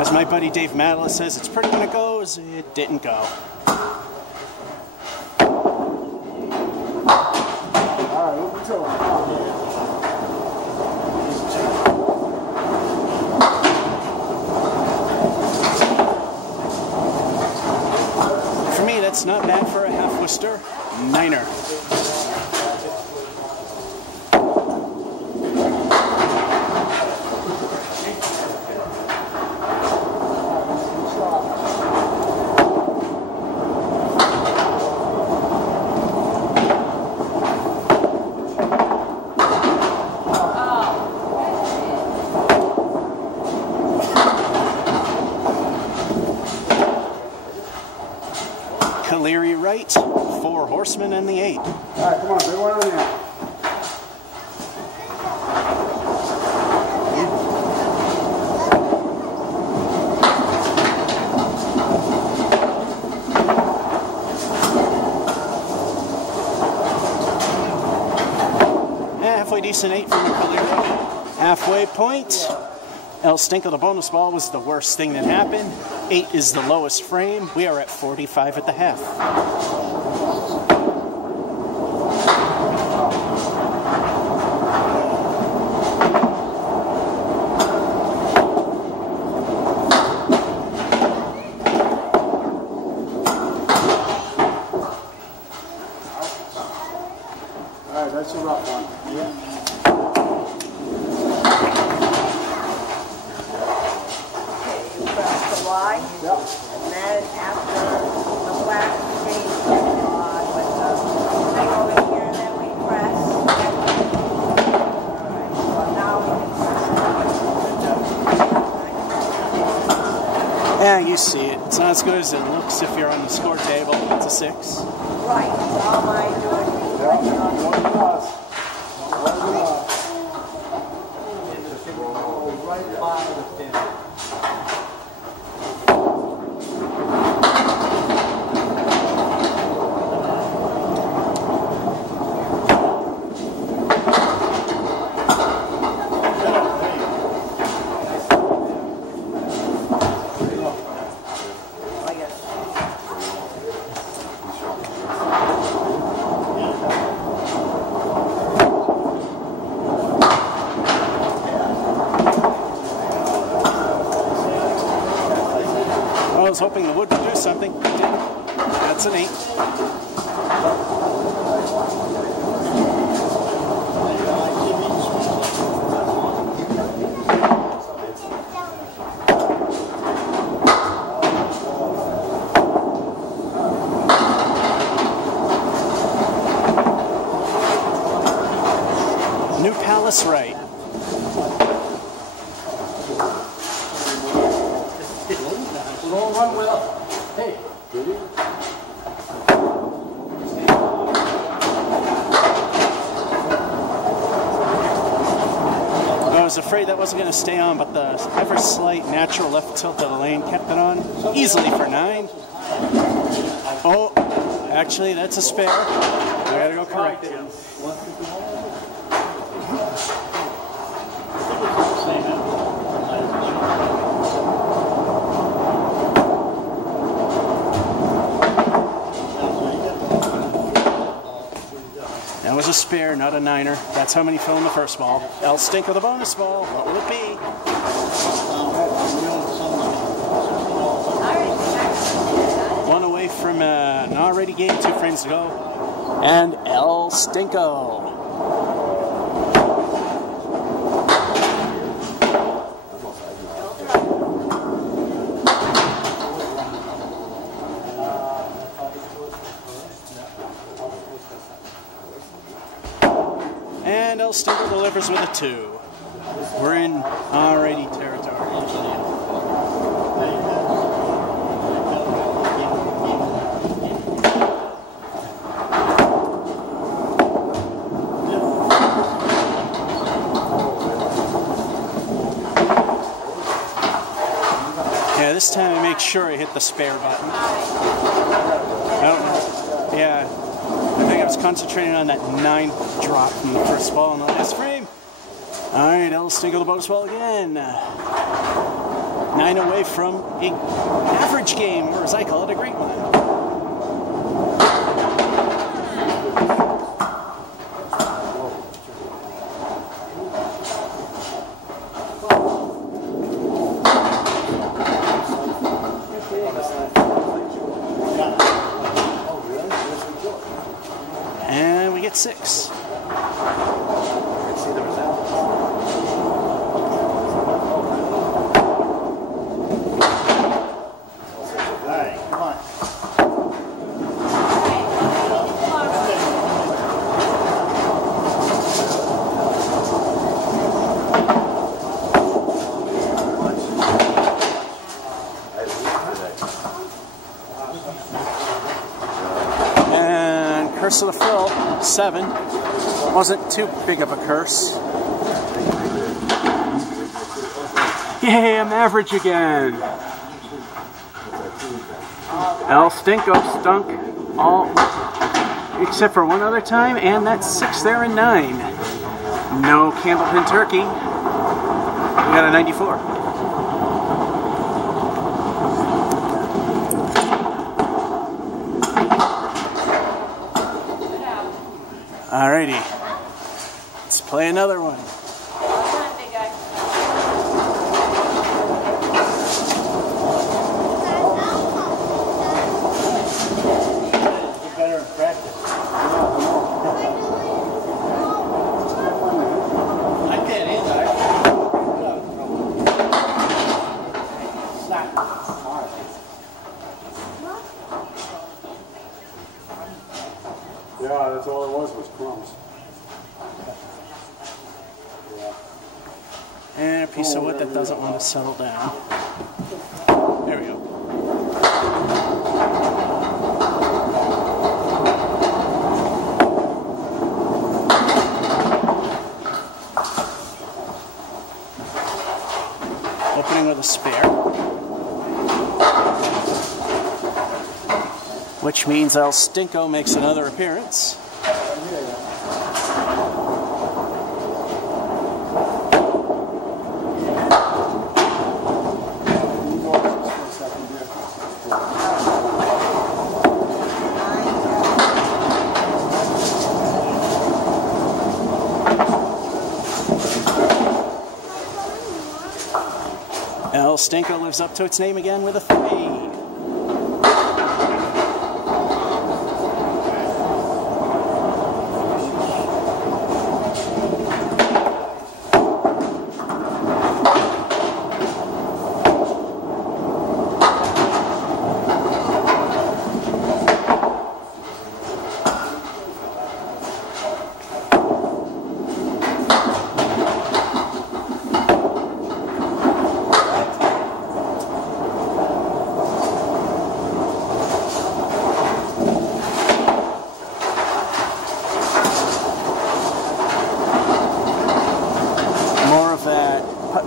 As my buddy Dave Madela says, it's pretty when it goes. It didn't go. That's not bad for a half Worcester. Niner. Leary right, 4 horsemen and the 8. All right, come on, big one on there. Halfway decent 8 from Leary. Halfway point. El Stinko, the bonus ball, was the worst thing that happened. 8 is the lowest frame. We are at 45 at the half. All right, that's a rough one. Yeah. Yep. And then after the black change on with the thing over here, and then we press. Alright, so now we can press. Yeah, you see it. It's not as good as it looks if you're on the score table. It's a 6. Right, so all mine doing is Right by the pin. I was hoping the wood would do something. It didn't. That's an 8. New Palace right. Don't run with us. Hey, did you? I was afraid that wasn't going to stay on, but the ever slight natural left tilt of the lane kept it on easily for 9. Oh, actually, that's a spare. We gotta go correct him. That was a spare, not a 9er. That's how many fell in the first ball. El Stinko the bonus ball. What will it be? One away from an already game, 2 frames to go. And El Stinko. And El Stinko delivers with a 2. We're in already territory. Yeah, this time I make sure I hit the spare button. I don't know. Yeah. I think I was concentrating on that 9 drop from the first ball in the last frame. Alright, El Stinko the bonus ball again. 9 away from an average game, or as I call it, a great one. And we get 6. Curse of the fill, 7. Wasn't too big of a curse. Yay, I'm average again. El Stinko stunk all except for one other time, and that's 6 there and 9. No candlepin turkey. We got a 94. Alrighty, let's play another one. Get better in practice. I can't either. Yeah, that's all it was crumbs. And a piece of wood that doesn't want to settle down. There we go. Opening with a spare. Which means El Stinko makes another appearance. El Stinko lives up to its name again with a 3.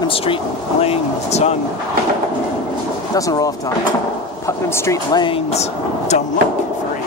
Putnam Street Lanes on, doesn't roll off tongue. Putnam Street Lanes, dumb luck 3.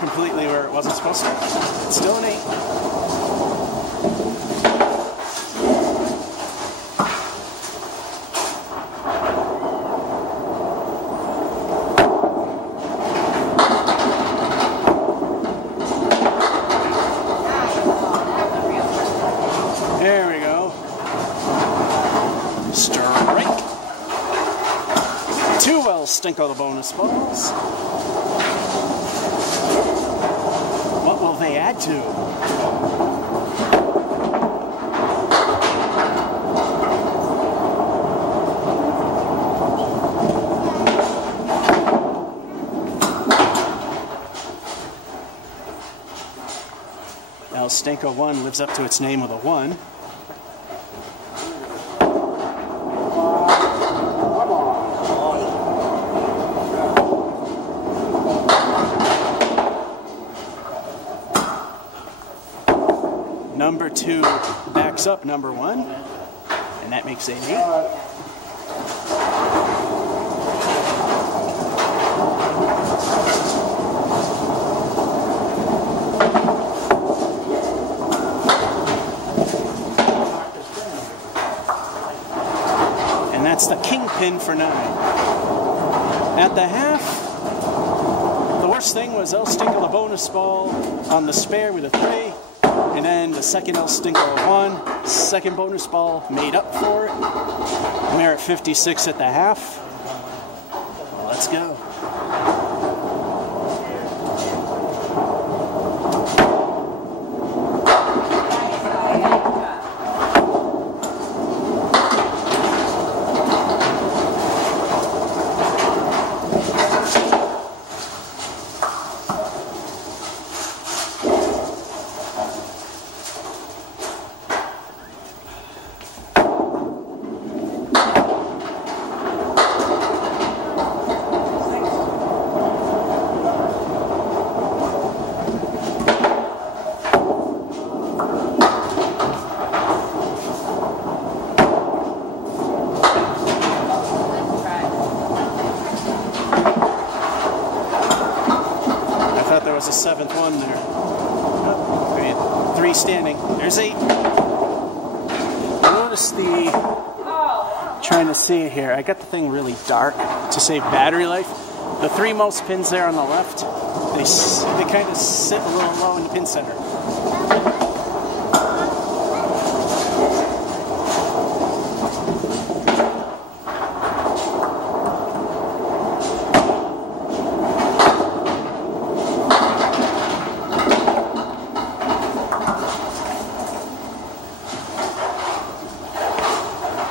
Completely where it wasn't supposed to. It's still an 8. There we go. Strike. 2 will stink out the bonus balls. What will they add to? Now Stinko 1 lives up to its name with a 1. Number 2 backs up number 1, and that makes it 8. And that's the kingpin for 9. At the half, the worst thing was El Stinko the bonus ball on the spare with a 3. And then the second El Stinko 1, second bonus ball made up for it. And we're at 56 at the half. Let's go. There was a 7th one there. Oh, great. 3 standing. There's 8. Notice the... Trying to see it here. I got the thing really dark to save battery life. The 3 most pins there on the left, they kind of sit a little low in the pin center.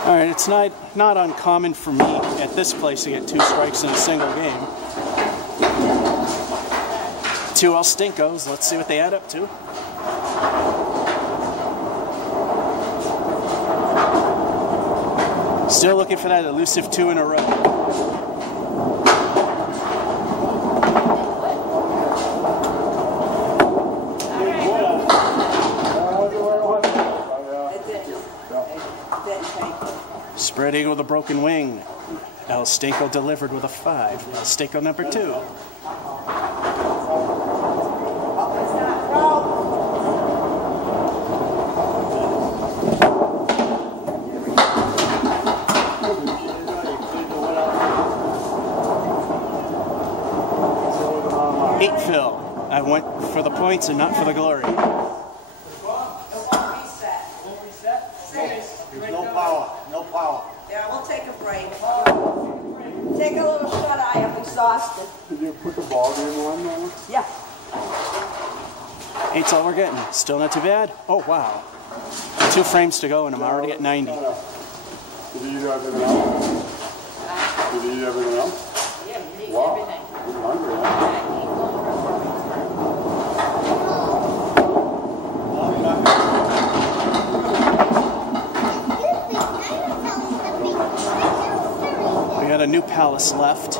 Alright, it's not uncommon for me at this place to get 2 strikes in a single game. 2 El Stinkos, let's see what they add up to. Still looking for that elusive 2 in a row. Spread eagle with a broken wing. El Stinko delivered with a 5. El Stinko number 2. Eight fill. I went for the points and not for the glory. There's no power. No power. Yeah, we'll take a break. Take a little shut eye, I'm exhausted. Did you put the ball game on now? Yeah. 8's all we're getting. Still not too bad. Oh, wow. 2 frames to go and I'm already at 90. Did you eat everything else? Did you eat everything else? Yeah, you eat Wow. everything. I'm hungry, huh? We got a new palace left.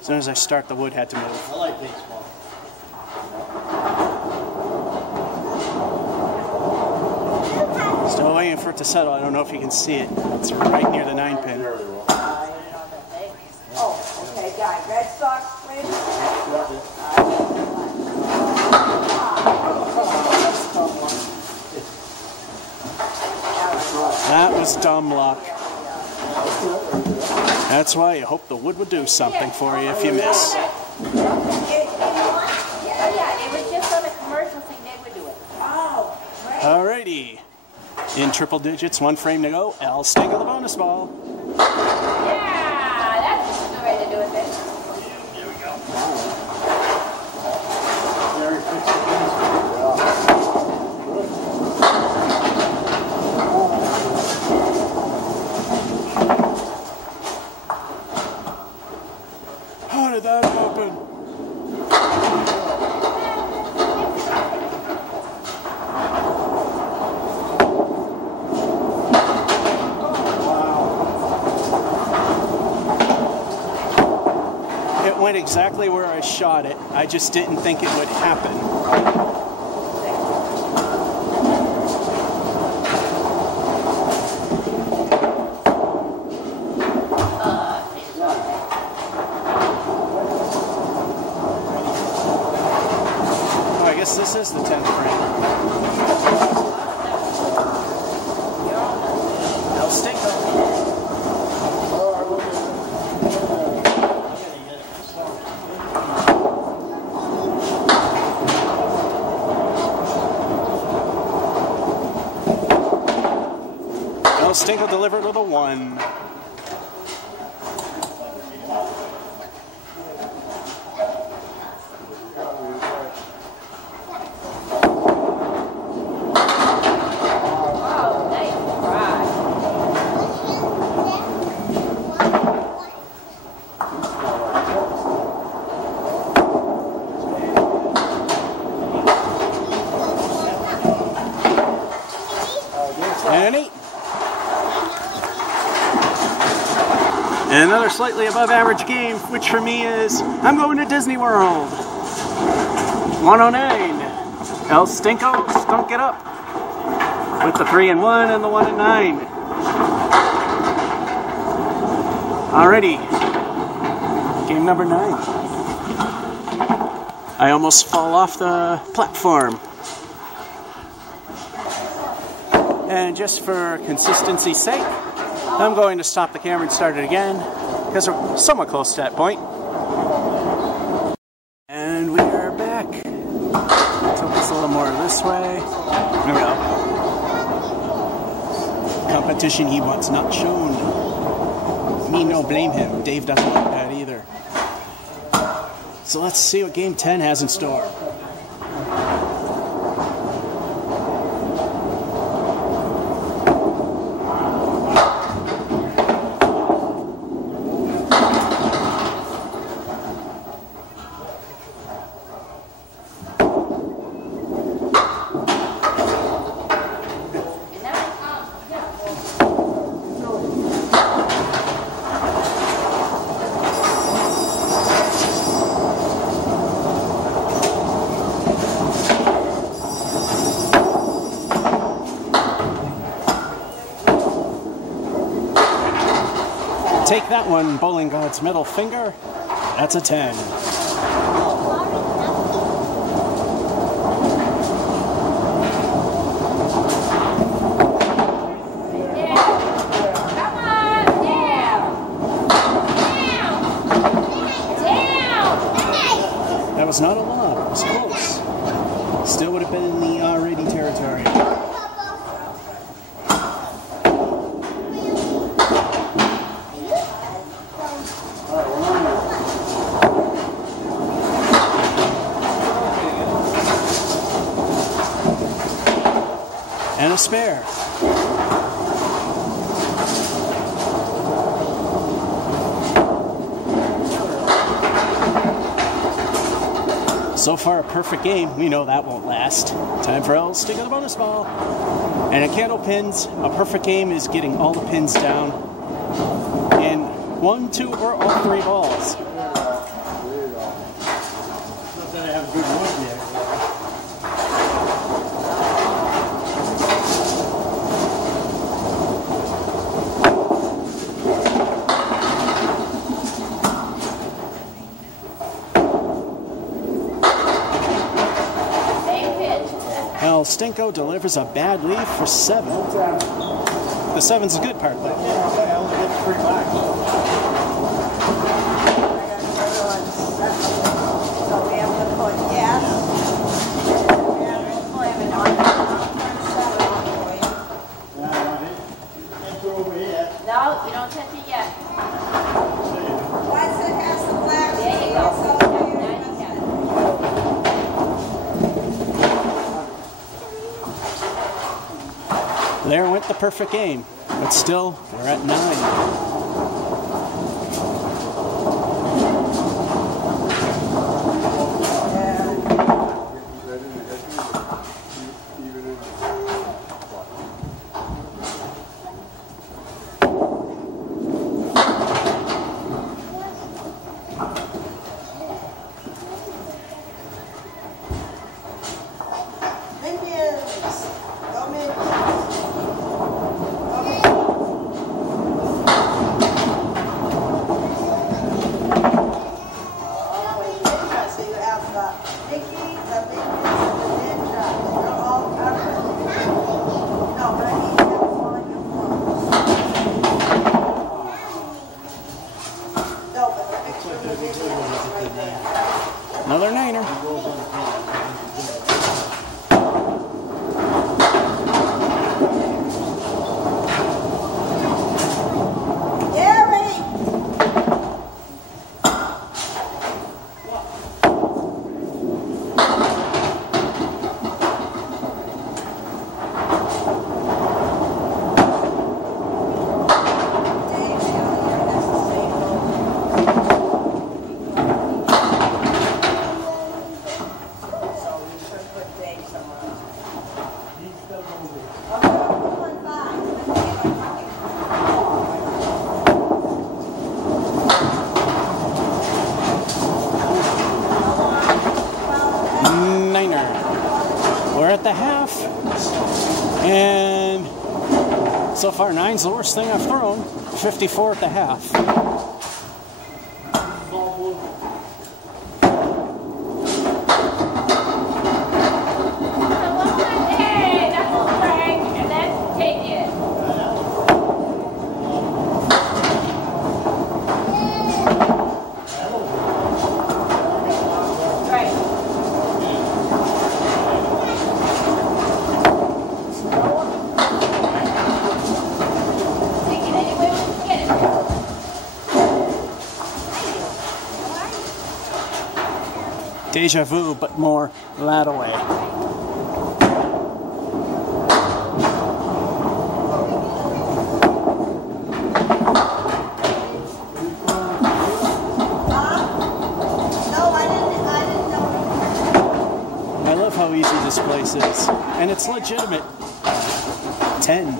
As soon as I start, the wood had to move. I like baseball. Still waiting for it to settle. I don't know if you can see it. It's right near the 9 pin. Oh, okay, guy. Red Sox, please. That was dumb luck. That's why you hope the wood would do something for you if you miss. Yeah, it was just on a commercial thing they would do it. Oh, great. Alrighty. In triple digits, 1 frame to go. Al Stingle the bonus ball. Yeah, that's the way to do it then. Gary fixed the things. How did that happen? It went exactly where I shot it. I just didn't think it would happen. Oh, I guess this is the 10th frame. No Stinko. No Stinko delivered with a 1. Oh, nice try. And an 8. And another slightly above average game, which for me is, I'm going to Disney World. 109. El Stinko stunk it up. With the 3 and 1 and the 1 and 9. Alrighty. Game number 9. I almost fall off the platform. And just for consistency's sake, I'm going to stop the camera and start it again, because we're somewhat close to that point. And we are back. Tilt this a little more this way. There we go. Competition he wants not shown. Me no blame him. Dave doesn't like that either. So let's see what Game 10 has in store. Take that one, Bowling God's middle finger. That's a 10. That was not a lob. It was close. Still would have been in the already territory. And a spare. So far, a perfect game. We know that won't last. Time for Els to get a bonus ball. And at candle pins, a perfect game is getting all the pins down in 1, 2, or all 3 balls. Not that I have good wood yet. El Stinko delivers a bad lead for 7. The 7's a good part, though. I only get 3 back. So we have to put yes. And we have an on 7 for you. Enter over here. No, you don't touch it yet. Once it has the black. There you go. so Now you got it. There went the perfect game, but still, we're at 9. Minions. Go Minions. So you have the Mickey, the Minions, and the Ninja. They're all covered. No, but I need them on your phone. No, but the picture of the Minions is right there. Another 9er. Gary! Dave, the only year that's the same so we should put Dave somewhere else. Okay, come on, 5. Let's see if I can- 9er. We're at the half. And so far, 9's the worst thing I've thrown. 54 at the half. Hey, that's a Frank, and then take it. Right. Take it anyway we can get it. Deja vu, but more that away. No, I didn't know. I love how easy this place is. And it's legitimate. 10.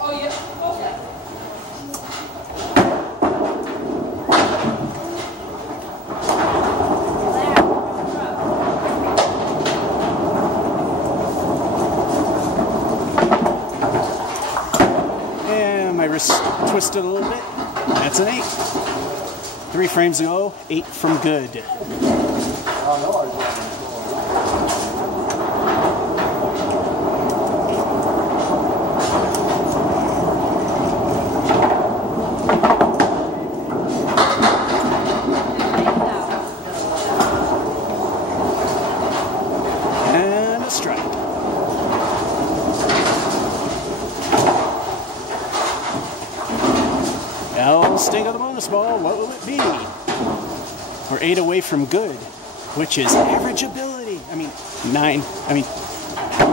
Oh, yeah. Okay. twist it a little bit. That's an 8. 3 frames ago, 8 from good. And a strike. El Stinko the bonus ball, what will it be? We're 8 away from good, which is average ability. I mean, 9. I mean,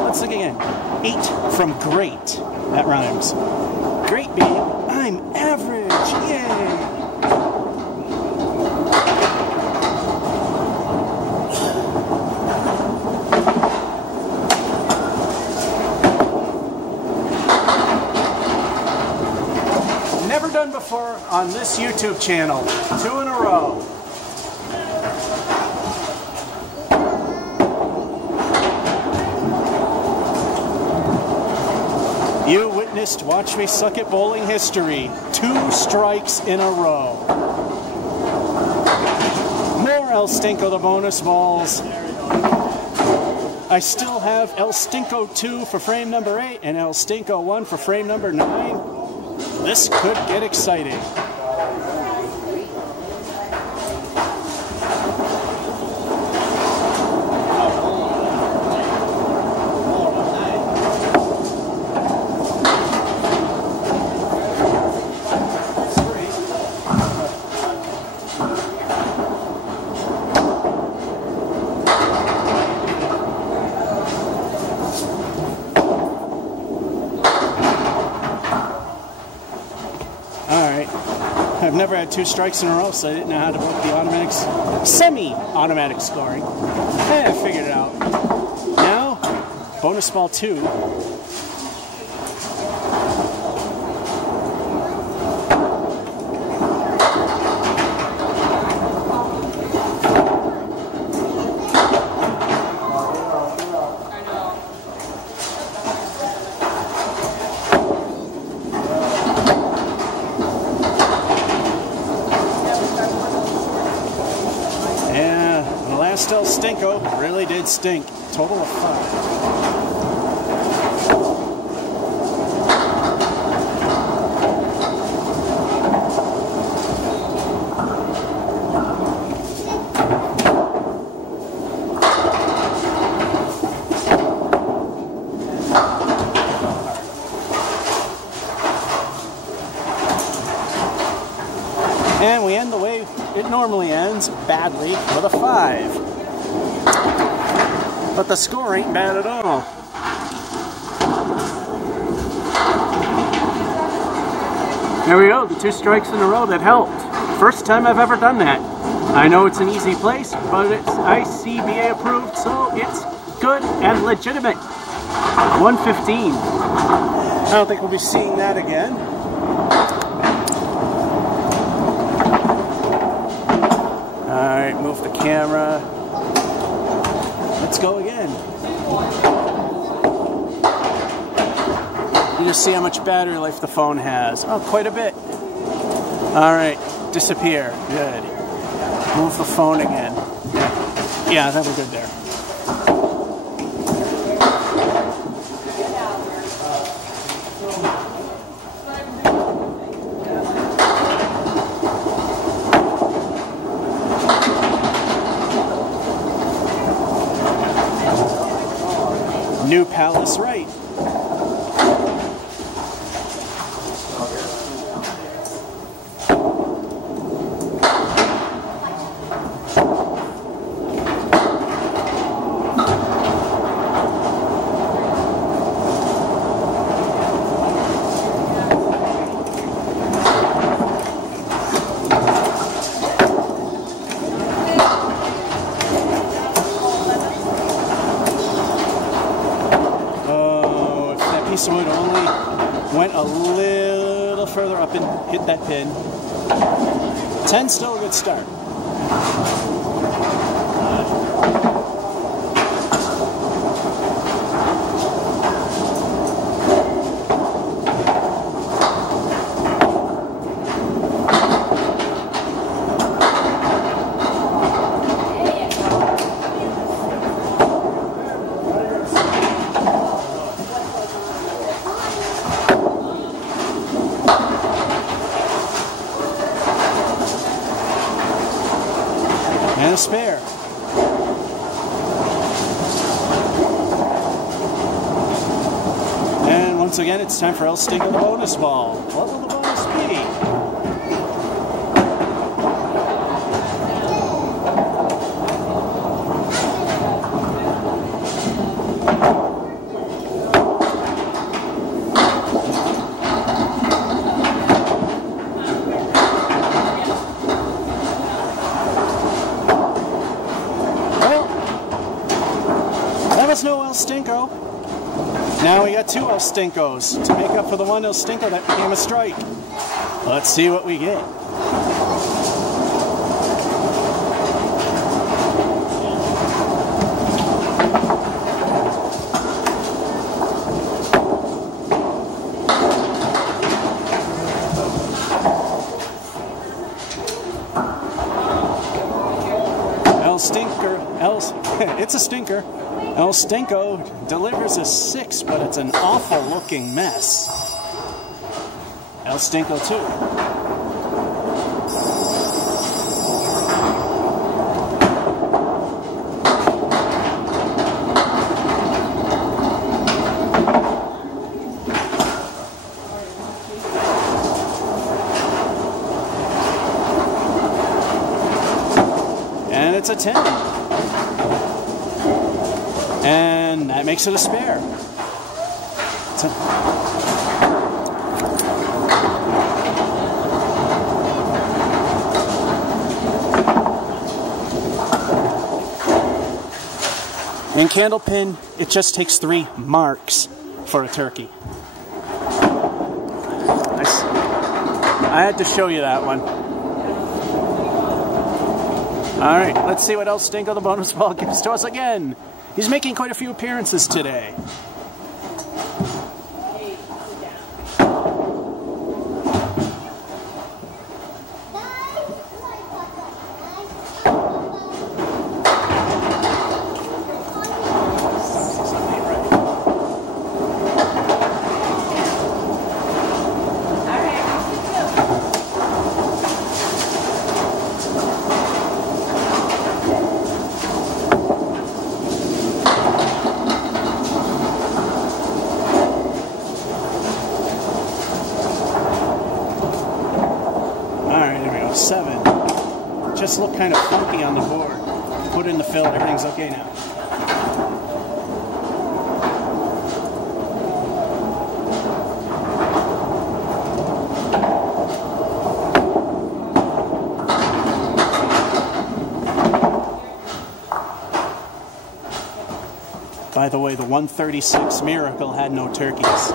let's look again. 8 from great. That rhymes. Great being, I'm average. Yay! Never done before on this YouTube channel. 2 in a row. You witnessed Watch Me Suck at Bowling history. 2 strikes in a row. More El Stinko the bonus balls. I still have El Stinko 2 for frame number 8 and El Stinko 1 for frame number 9. This could get exciting. I've never had 2 strikes in a row, so I didn't know how to work the automatic, semi-automatic scoring. I figured it out. Now, bonus ball 2. El Stinko really did stink. Total of 5. And we end the way it normally ends, badly, with a 5. But the score ain't bad at all. There we go, the 2 strikes in a row that helped. First time I've ever done that. I know it's an easy place, but it's ICBA approved, so it's good and legitimate. 115. I don't think we'll be seeing that again. Alright, move the camera. Let's go again. You just see how much battery life the phone has. Oh, quite a bit. Alright, disappear. Good. Move the phone again. Yeah, that was good there. New Palace right. Piece of wood only went a little further up and hit that pin. 10 still a good start. once again, it's time for El Stinko the bonus ball. What will the bonus be? Well, that was no El Stinko. Now we got 2 El Stinkos to make up for the 1 El Stinko that became a strike. Let's see what we get. It's a stinker. El Stinko delivers a 6, but it's an awful looking mess. El Stinko 2. And it's a 10. And that makes it a spare. In candlepin, it just takes 3 marks for a turkey. I had to show you that one. Alright, let's see what else Stinko the bonus ball gives to us again. He's making quite a few appearances today. Just look kind of funky on the board. Put in the fill, everything's okay now. By the way, the 136 Miracle had no turkeys.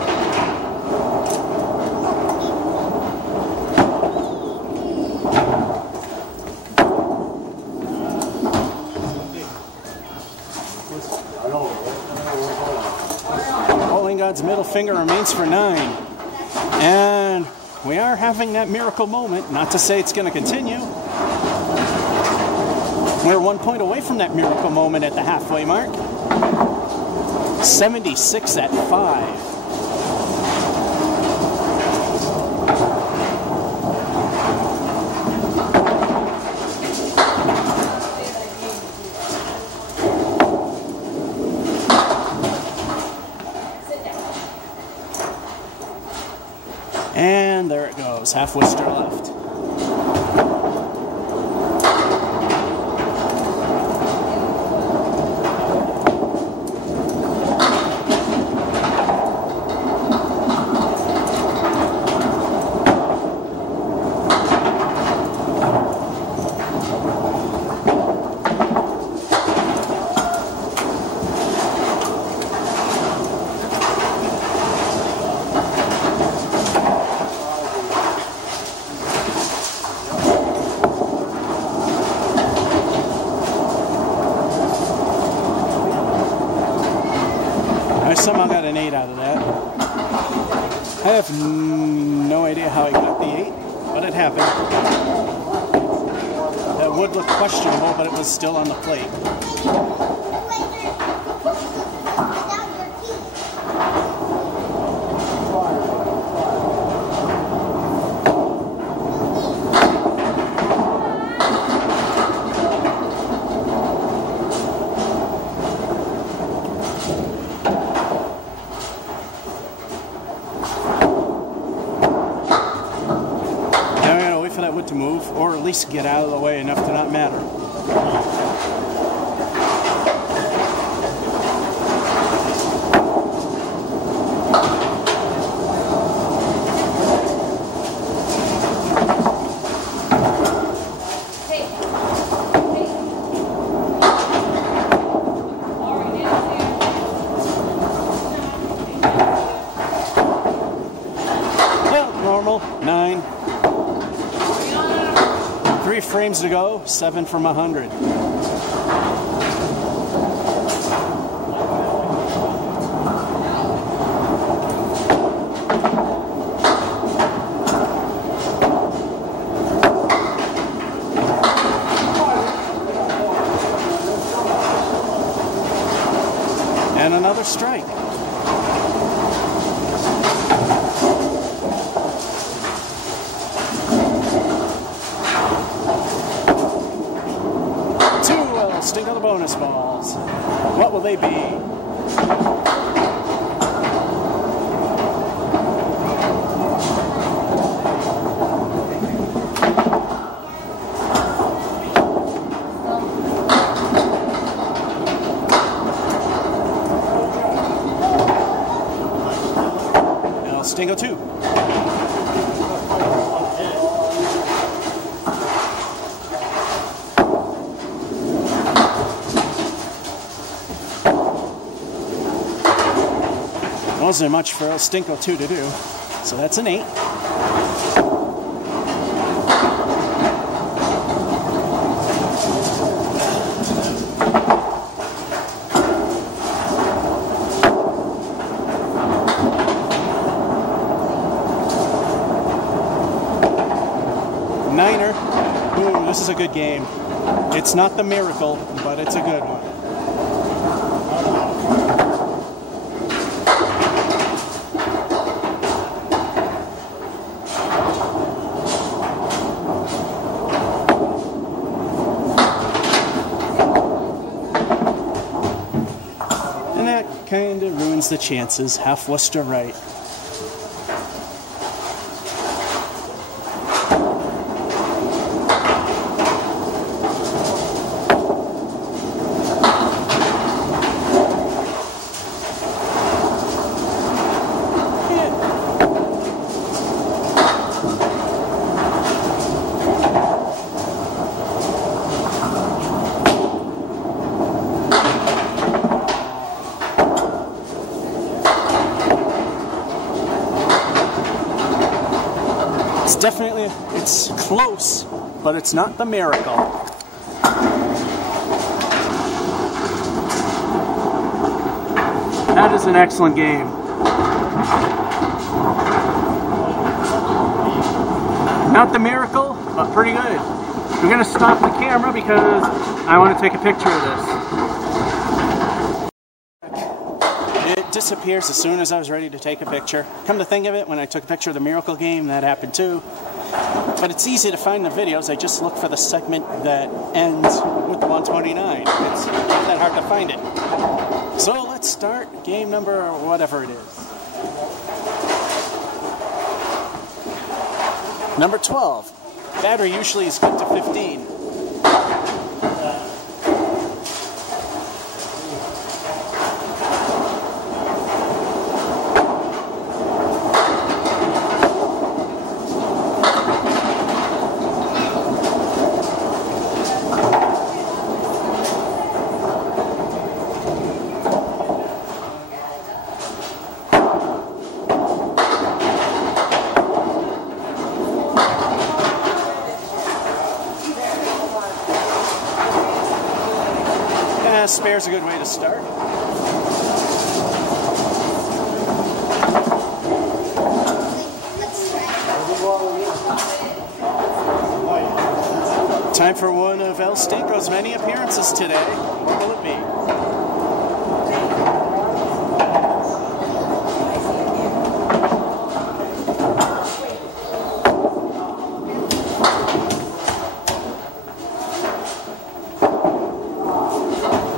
God's middle finger remains for 9. And we are having that miracle moment. Not to say it's going to continue. We're 1 point away from that miracle moment at the halfway mark. 76 at 5. And there it goes, half Worcester left. I somehow got an 8 out of that. I have no idea how I got the 8, but it happened. That would look questionable, but it was still on the plate. least get out of the way enough to not matter. Normal, 9. 3 frames to go, 7 from 100. And another strike. Stink on the bonus balls. What will they be? El Stingo 2. Wasn't much for El Stinko 2 to do, so that's an 8. Niner. Ooh, this is a good game. It's not the miracle, but it's a good one. Kind of ruins the chances. Half was to right. It's close, but it's not the miracle. That is an excellent game. Not the miracle, but pretty good. I'm going to stop the camera because I want to take a picture of this. It disappears as soon as I was ready to take a picture. Come to think of it, when I took a picture of the miracle game, that happened too. But it's easy to find the videos. I just look for the segment that ends with the 129. It's not that hard to find it. So let's start game number whatever it is. Number 12. Battery usually is good to 15. Spare's a good way to start. Time for one of El Stinko's many appearances today. What will it be?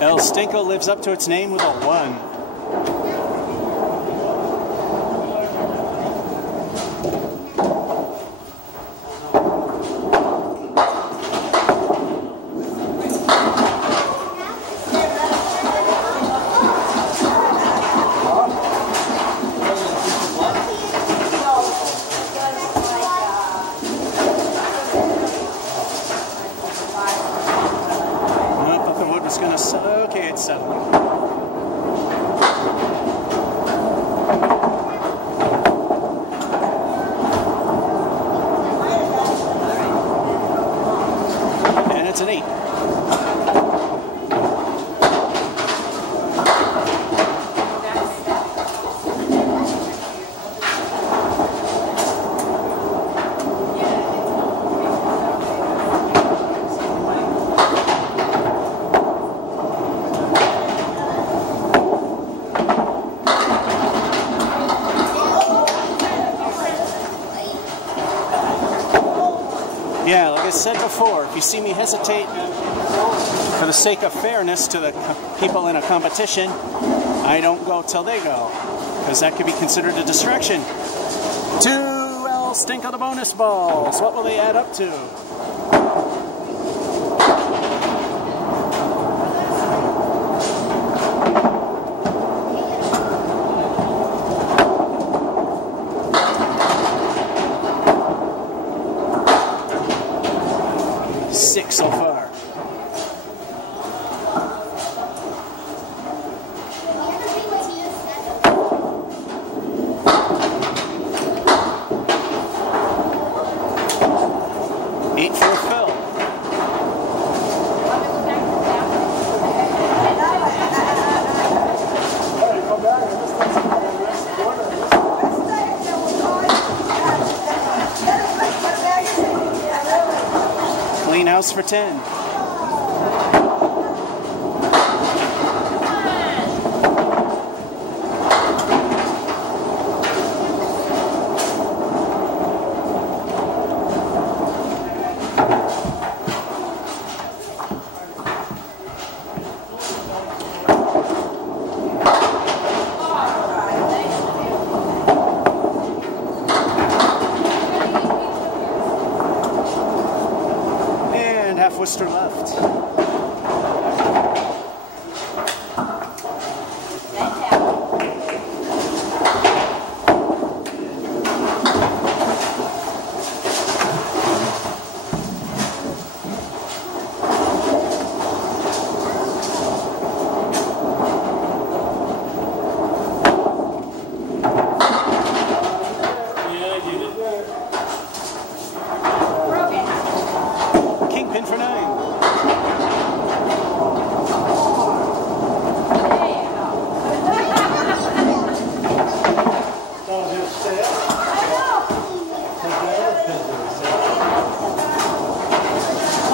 El Stinko lives up to its name with a 1. Okay, it's settling. And it's an 8. Yeah, like I said before, if you see me hesitate for the sake of fairness to the people in a competition, I don't go till they go, because that could be considered a distraction. 2L stink of the bonus balls. What will they add up to? Six so far. Eight for a fill. Clean house for 10. Half Worcester left. Kingpin for 9.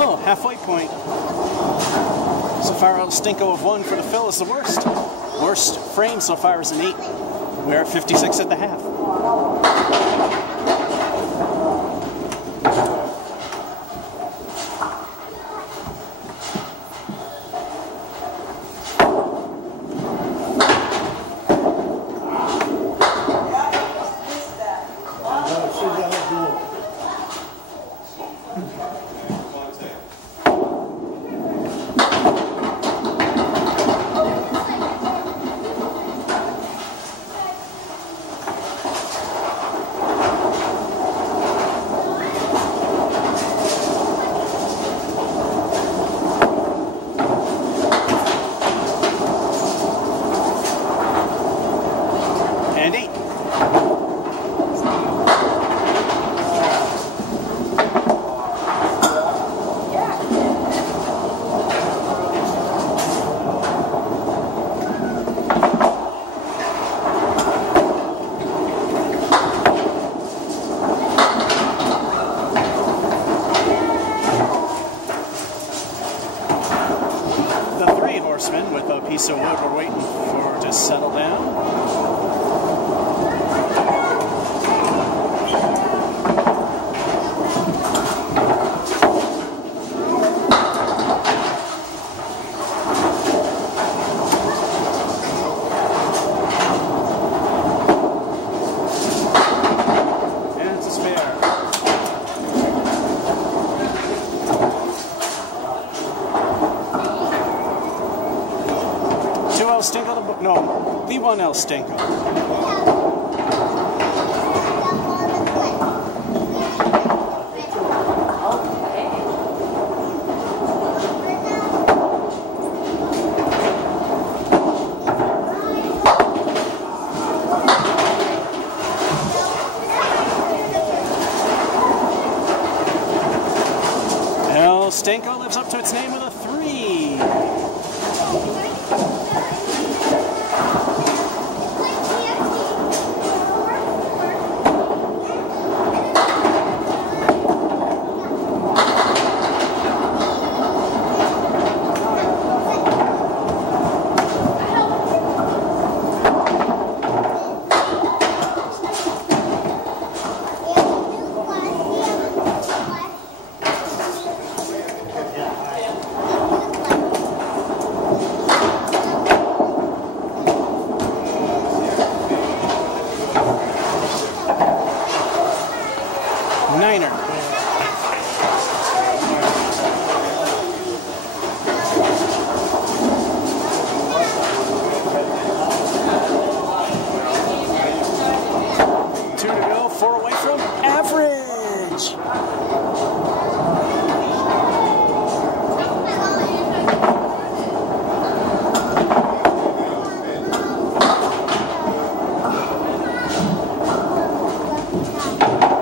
Oh, halfway point. So far, El Stinko of 1 for the fill is the worst. Worst frame so far is an 8. We're at 56 at the half. And 8. The 3 horsemen with a piece of wood we're waiting for to settle down. And it's a spare. El Stinko, no, the 1 El Stinko. Stinko lives up to its name with a 3. Niner. Two to go, 4 away from average.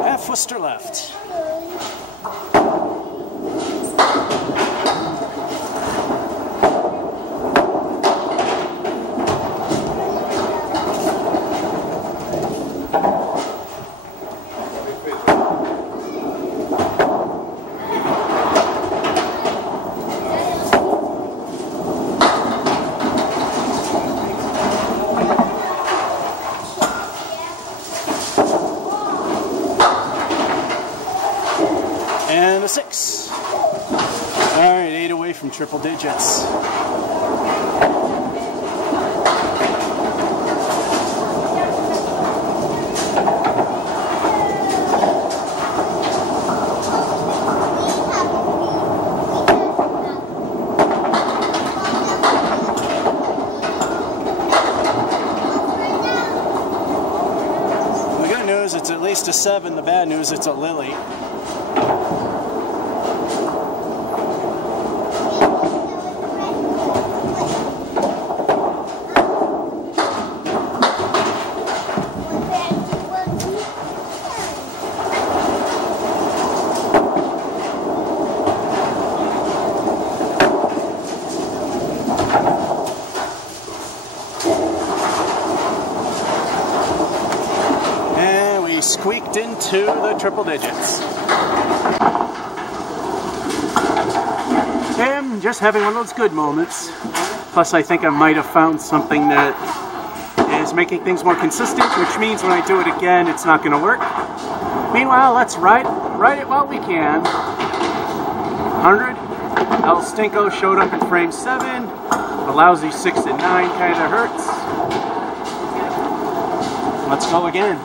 Half Worcester left. And a 6. All right, 8 away from triple digits. The good news, it's at least a 7. The bad news, it's a Lily. Squeaked into the triple digits. I'm just having one of those good moments. Plus, I think I might have found something that is making things more consistent, which means when I do it again, it's not going to work. Meanwhile, let's ride it while we can. 100. El Stinko showed up in frame 7. A lousy 6 and 9 kind of hurts. Let's go again.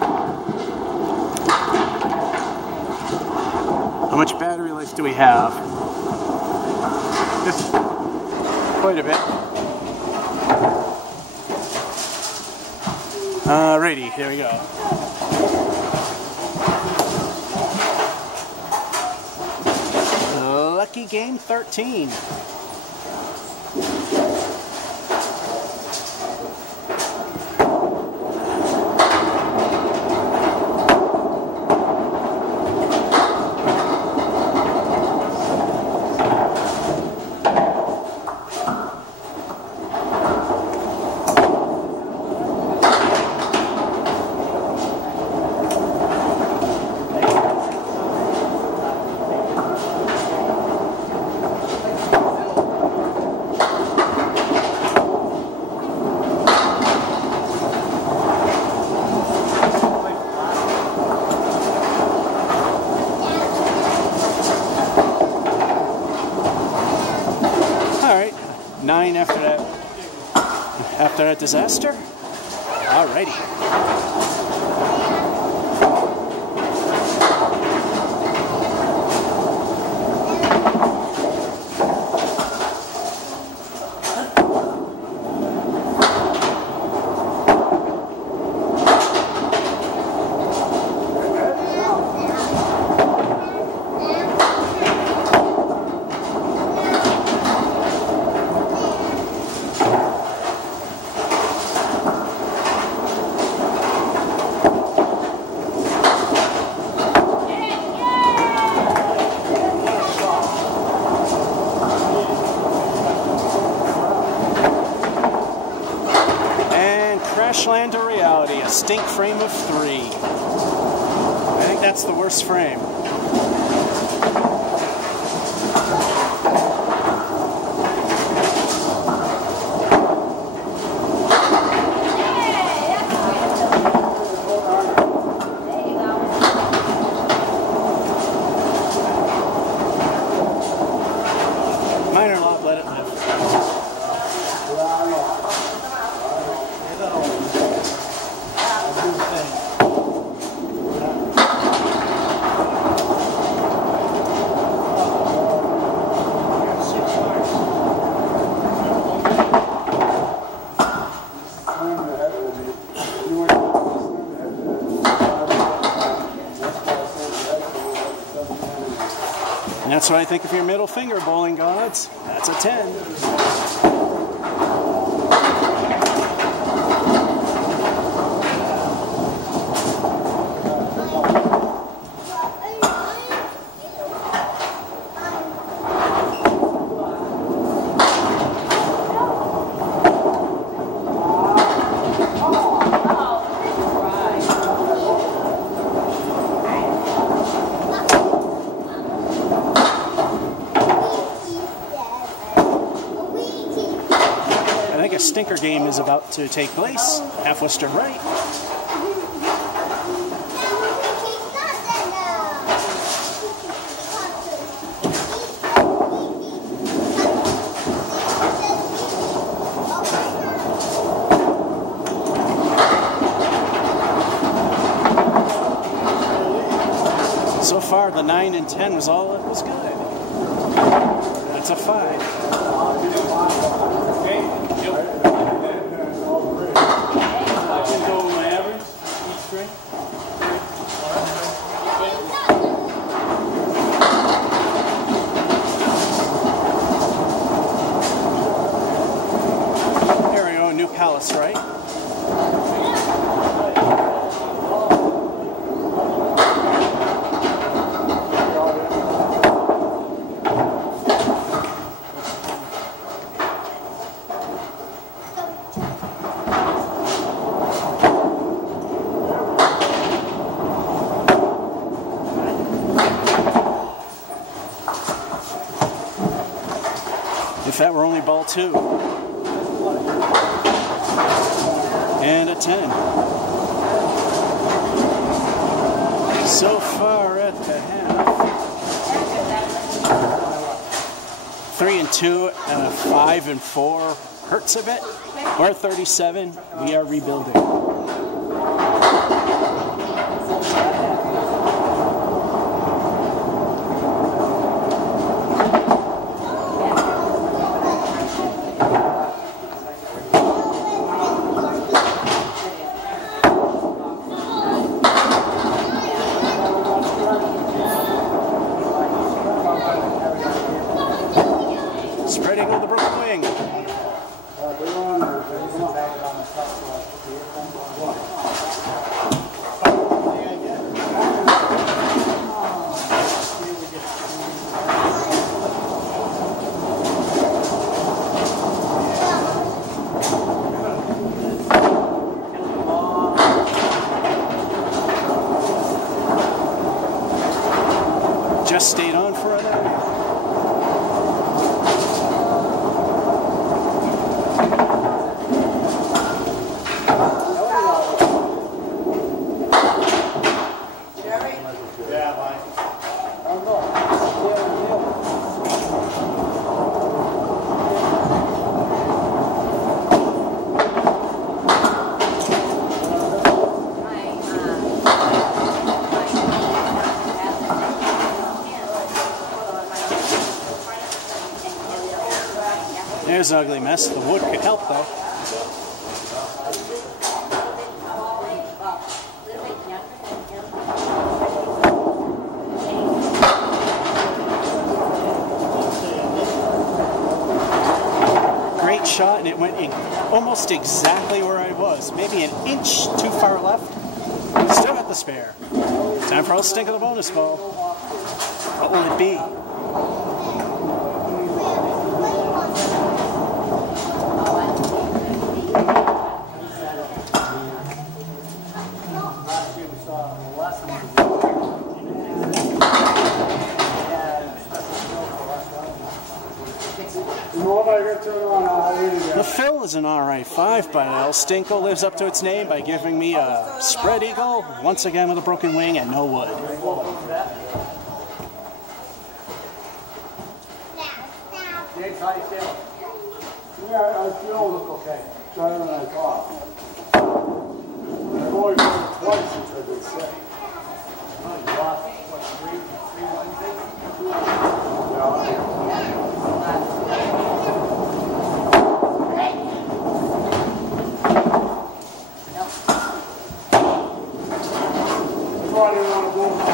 How much battery life do we have? Just quite a bit. Alrighty, here we go. Lucky game 13. After that disaster? Alrighty. Crashland to reality, a stink frame of 3. I think that's the worst frame. Minor lob, let it live. And that's what I think of your middle finger, bowling gods. That's a 10. I think a stinker game is about to take place. Half Western right. So far, the 9 and 10 was all that was good. That's a 5. There we go, New Palace, right? If that were only ball 2. And a 10. So far at the half. 3 and 2 and a 5 and 4 hurts a bit. We're at 37. We are rebuilding. Spreading on the broken wing. Just stayed on for an hour. There's an ugly mess. The wood could help, though. Great shot, and it went in almost exactly where I was. Maybe an inch too far left. Still got the spare. Time for a stink of the bonus ball. What will it be? Phil is an alright 5, but El Stinko lives up to its name by giving me a spread eagle, once again with a broken wing and no wood. James, how you feeling? Yeah, I feel Okay. better than I thought. I've only done it twice since I've been sick. Oh, you lost, what, three Wednesdays?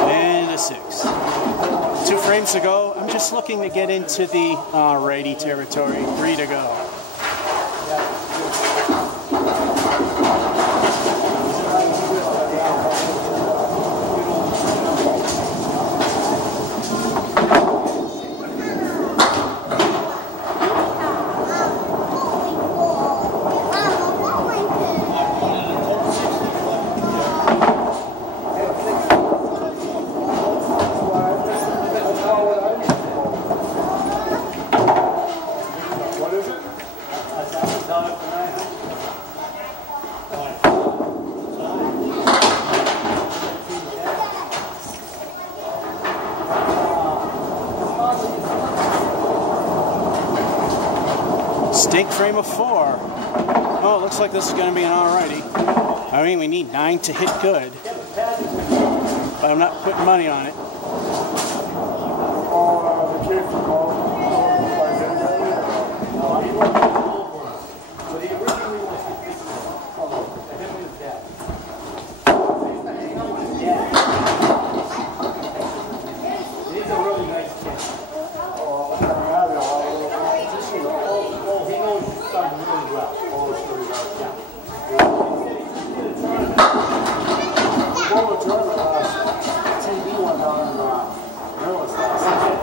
And a 6. 2 frames to go. I'm just looking to get into the righty territory. 3 to go. Stink frame of 4. Oh, it looks like this is going to be an alrighty. I mean, we need 9 to hit good. But I'm not putting money on it. Oh, the kid from home. But he originally was him and his dad. He's a really nice kid. Oh, yeah, they're all Oh, he knows his son really well. Oh, sure he does. Yeah. Well, the tournament last TV went down in Maryland last night.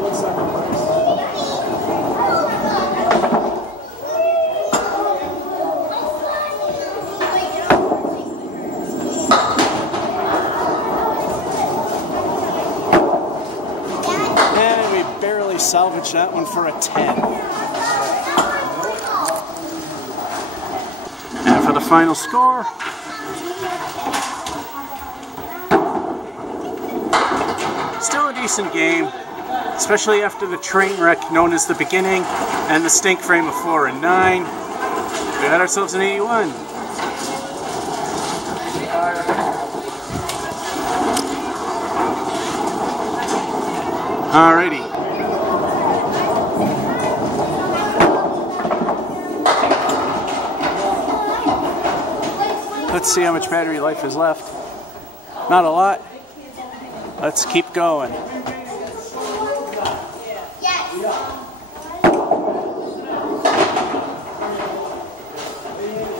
Won second place. And we barely salvaged that one for a 10. And for the final score, still a decent game, especially after the train wreck known as the beginning and the stink frame of 4 and 9. We had ourselves an 81. Alrighty. Let's see how much battery life is left. Not a lot. Let's keep going.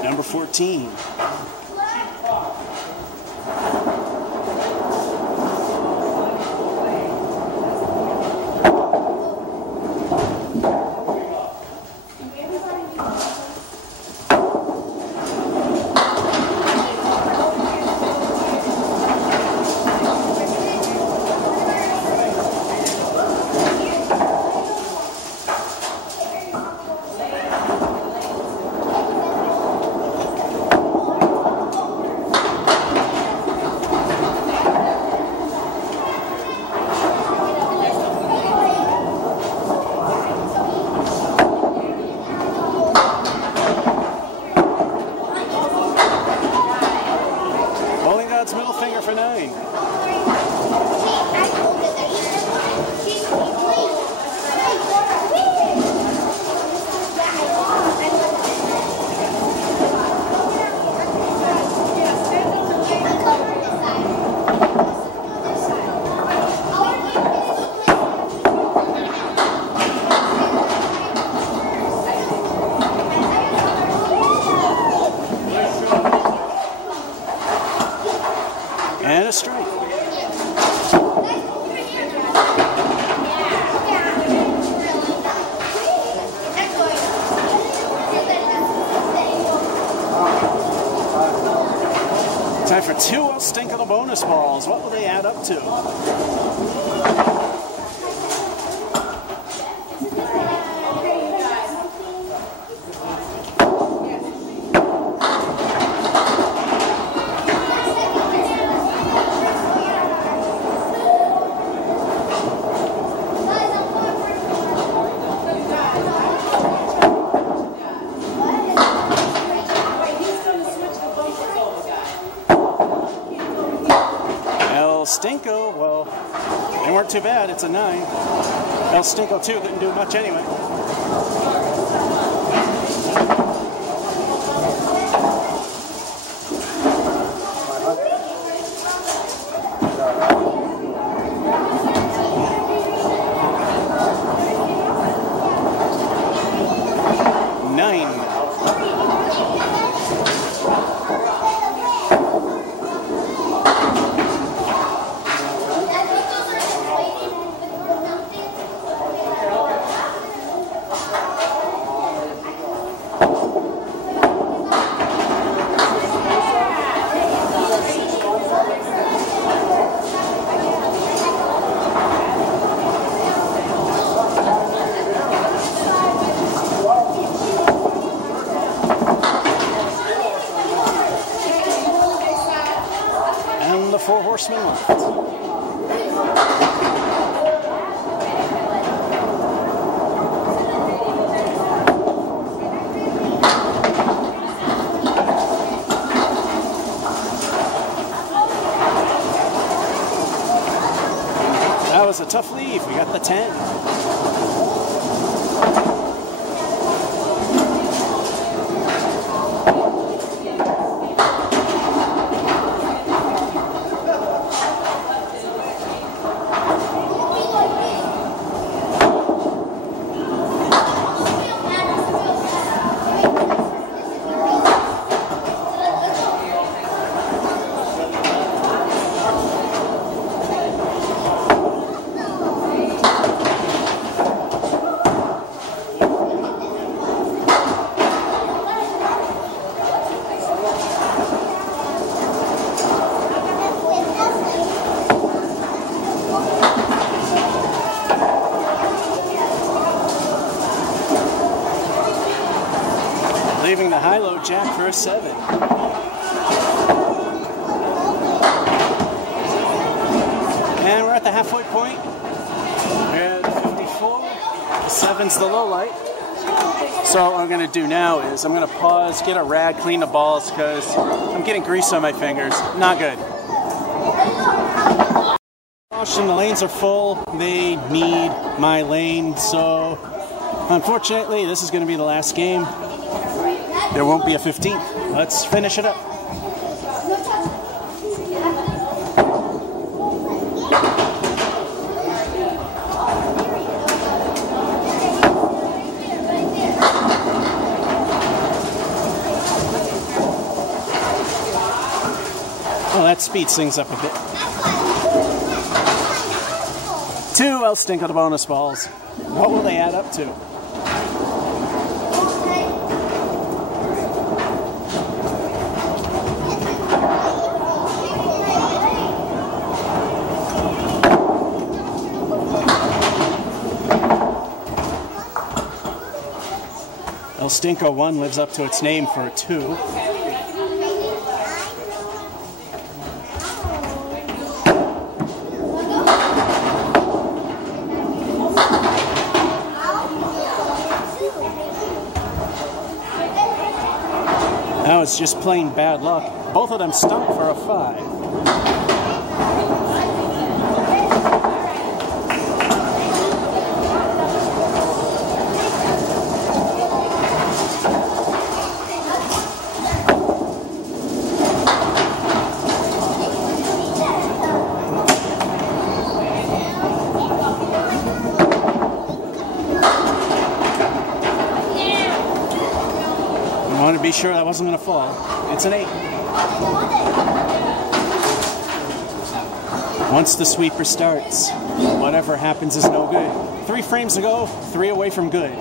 Number 14. Middle finger for 9. And a strike. Time for 2 will stink of the bonus balls. What will they add up to? Stinko, well, they weren't too bad. It's a 9. El Stinko 2 didn't do much anyway. And the 4 horsemen left. That was a tough leave. We got the 10. Leaving the high-low jack for a 7. And we're at the halfway point. We're at 54. The 7's the low light. So what I'm going to do now is I'm going to pause, get a rag, clean the balls, because I'm getting grease on my fingers. Not good. And the lanes are full. They need my lane, so unfortunately this is going to be the last game. There won't be a 15th. Let's finish it up. Well, that speeds things up a bit. 2 El Stinko the bonus balls. What will they add up to? El Stinko 1 lives up to its name for a 2. Now it's just plain bad luck. Both of them stunk for a 5. I want to be sure that wasn't going to fall. It's an 8. Once the sweeper starts, whatever happens is no good. 3 frames to go, 3 away from good.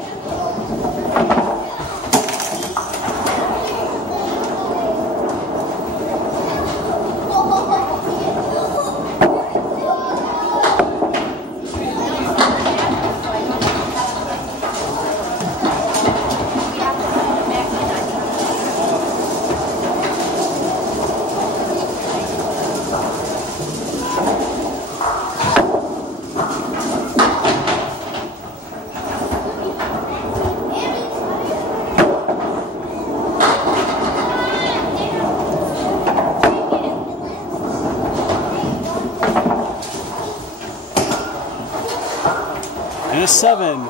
7.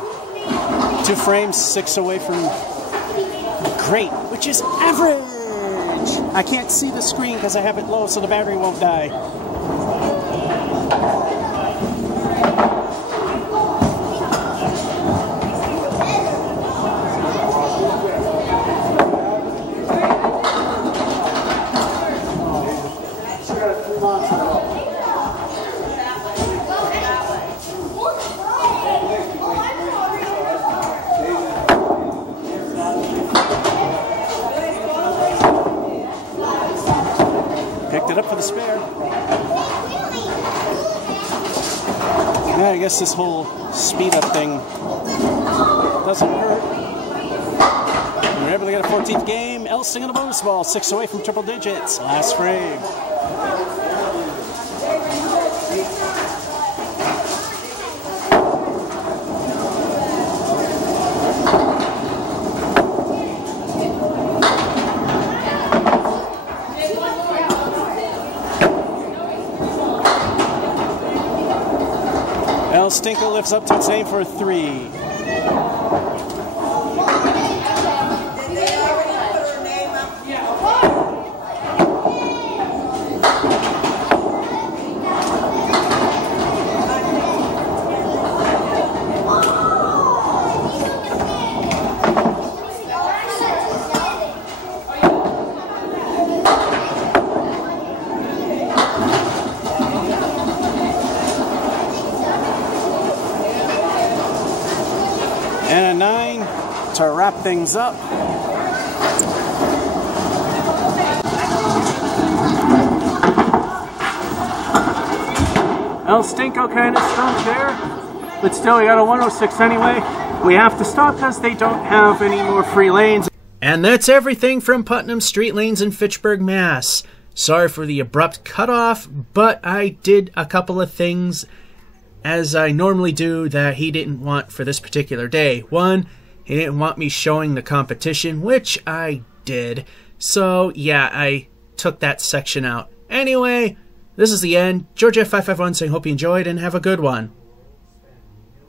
2 frames, 6 away from great, which is average. I can't see the screen because I have it low so the battery won't die. Picked it up for the spare. Yeah, I guess this whole speed up thing doesn't hurt. We're able to get a 14th game. Elsting on a bonus ball, 6 away from triple digits. Last frame. Stinker lifts up to its aim for a 3. Did they already put her name up? And a 9 to wrap things up. El Stinko kind of stunk there, but still we got a 106 anyway. We have to stop because they don't have any more free lanes. And that's everything from Putnam Street Lanes in Fitchburg, Mass. Sorry for the abrupt cutoff, but I did a couple of things as I normally do that he didn't want for this particular day. One, he didn't want me showing the competition, which I did. So yeah, I took that section out. Anyway, this is the end. George F551 saying hope you enjoyed and have a good one.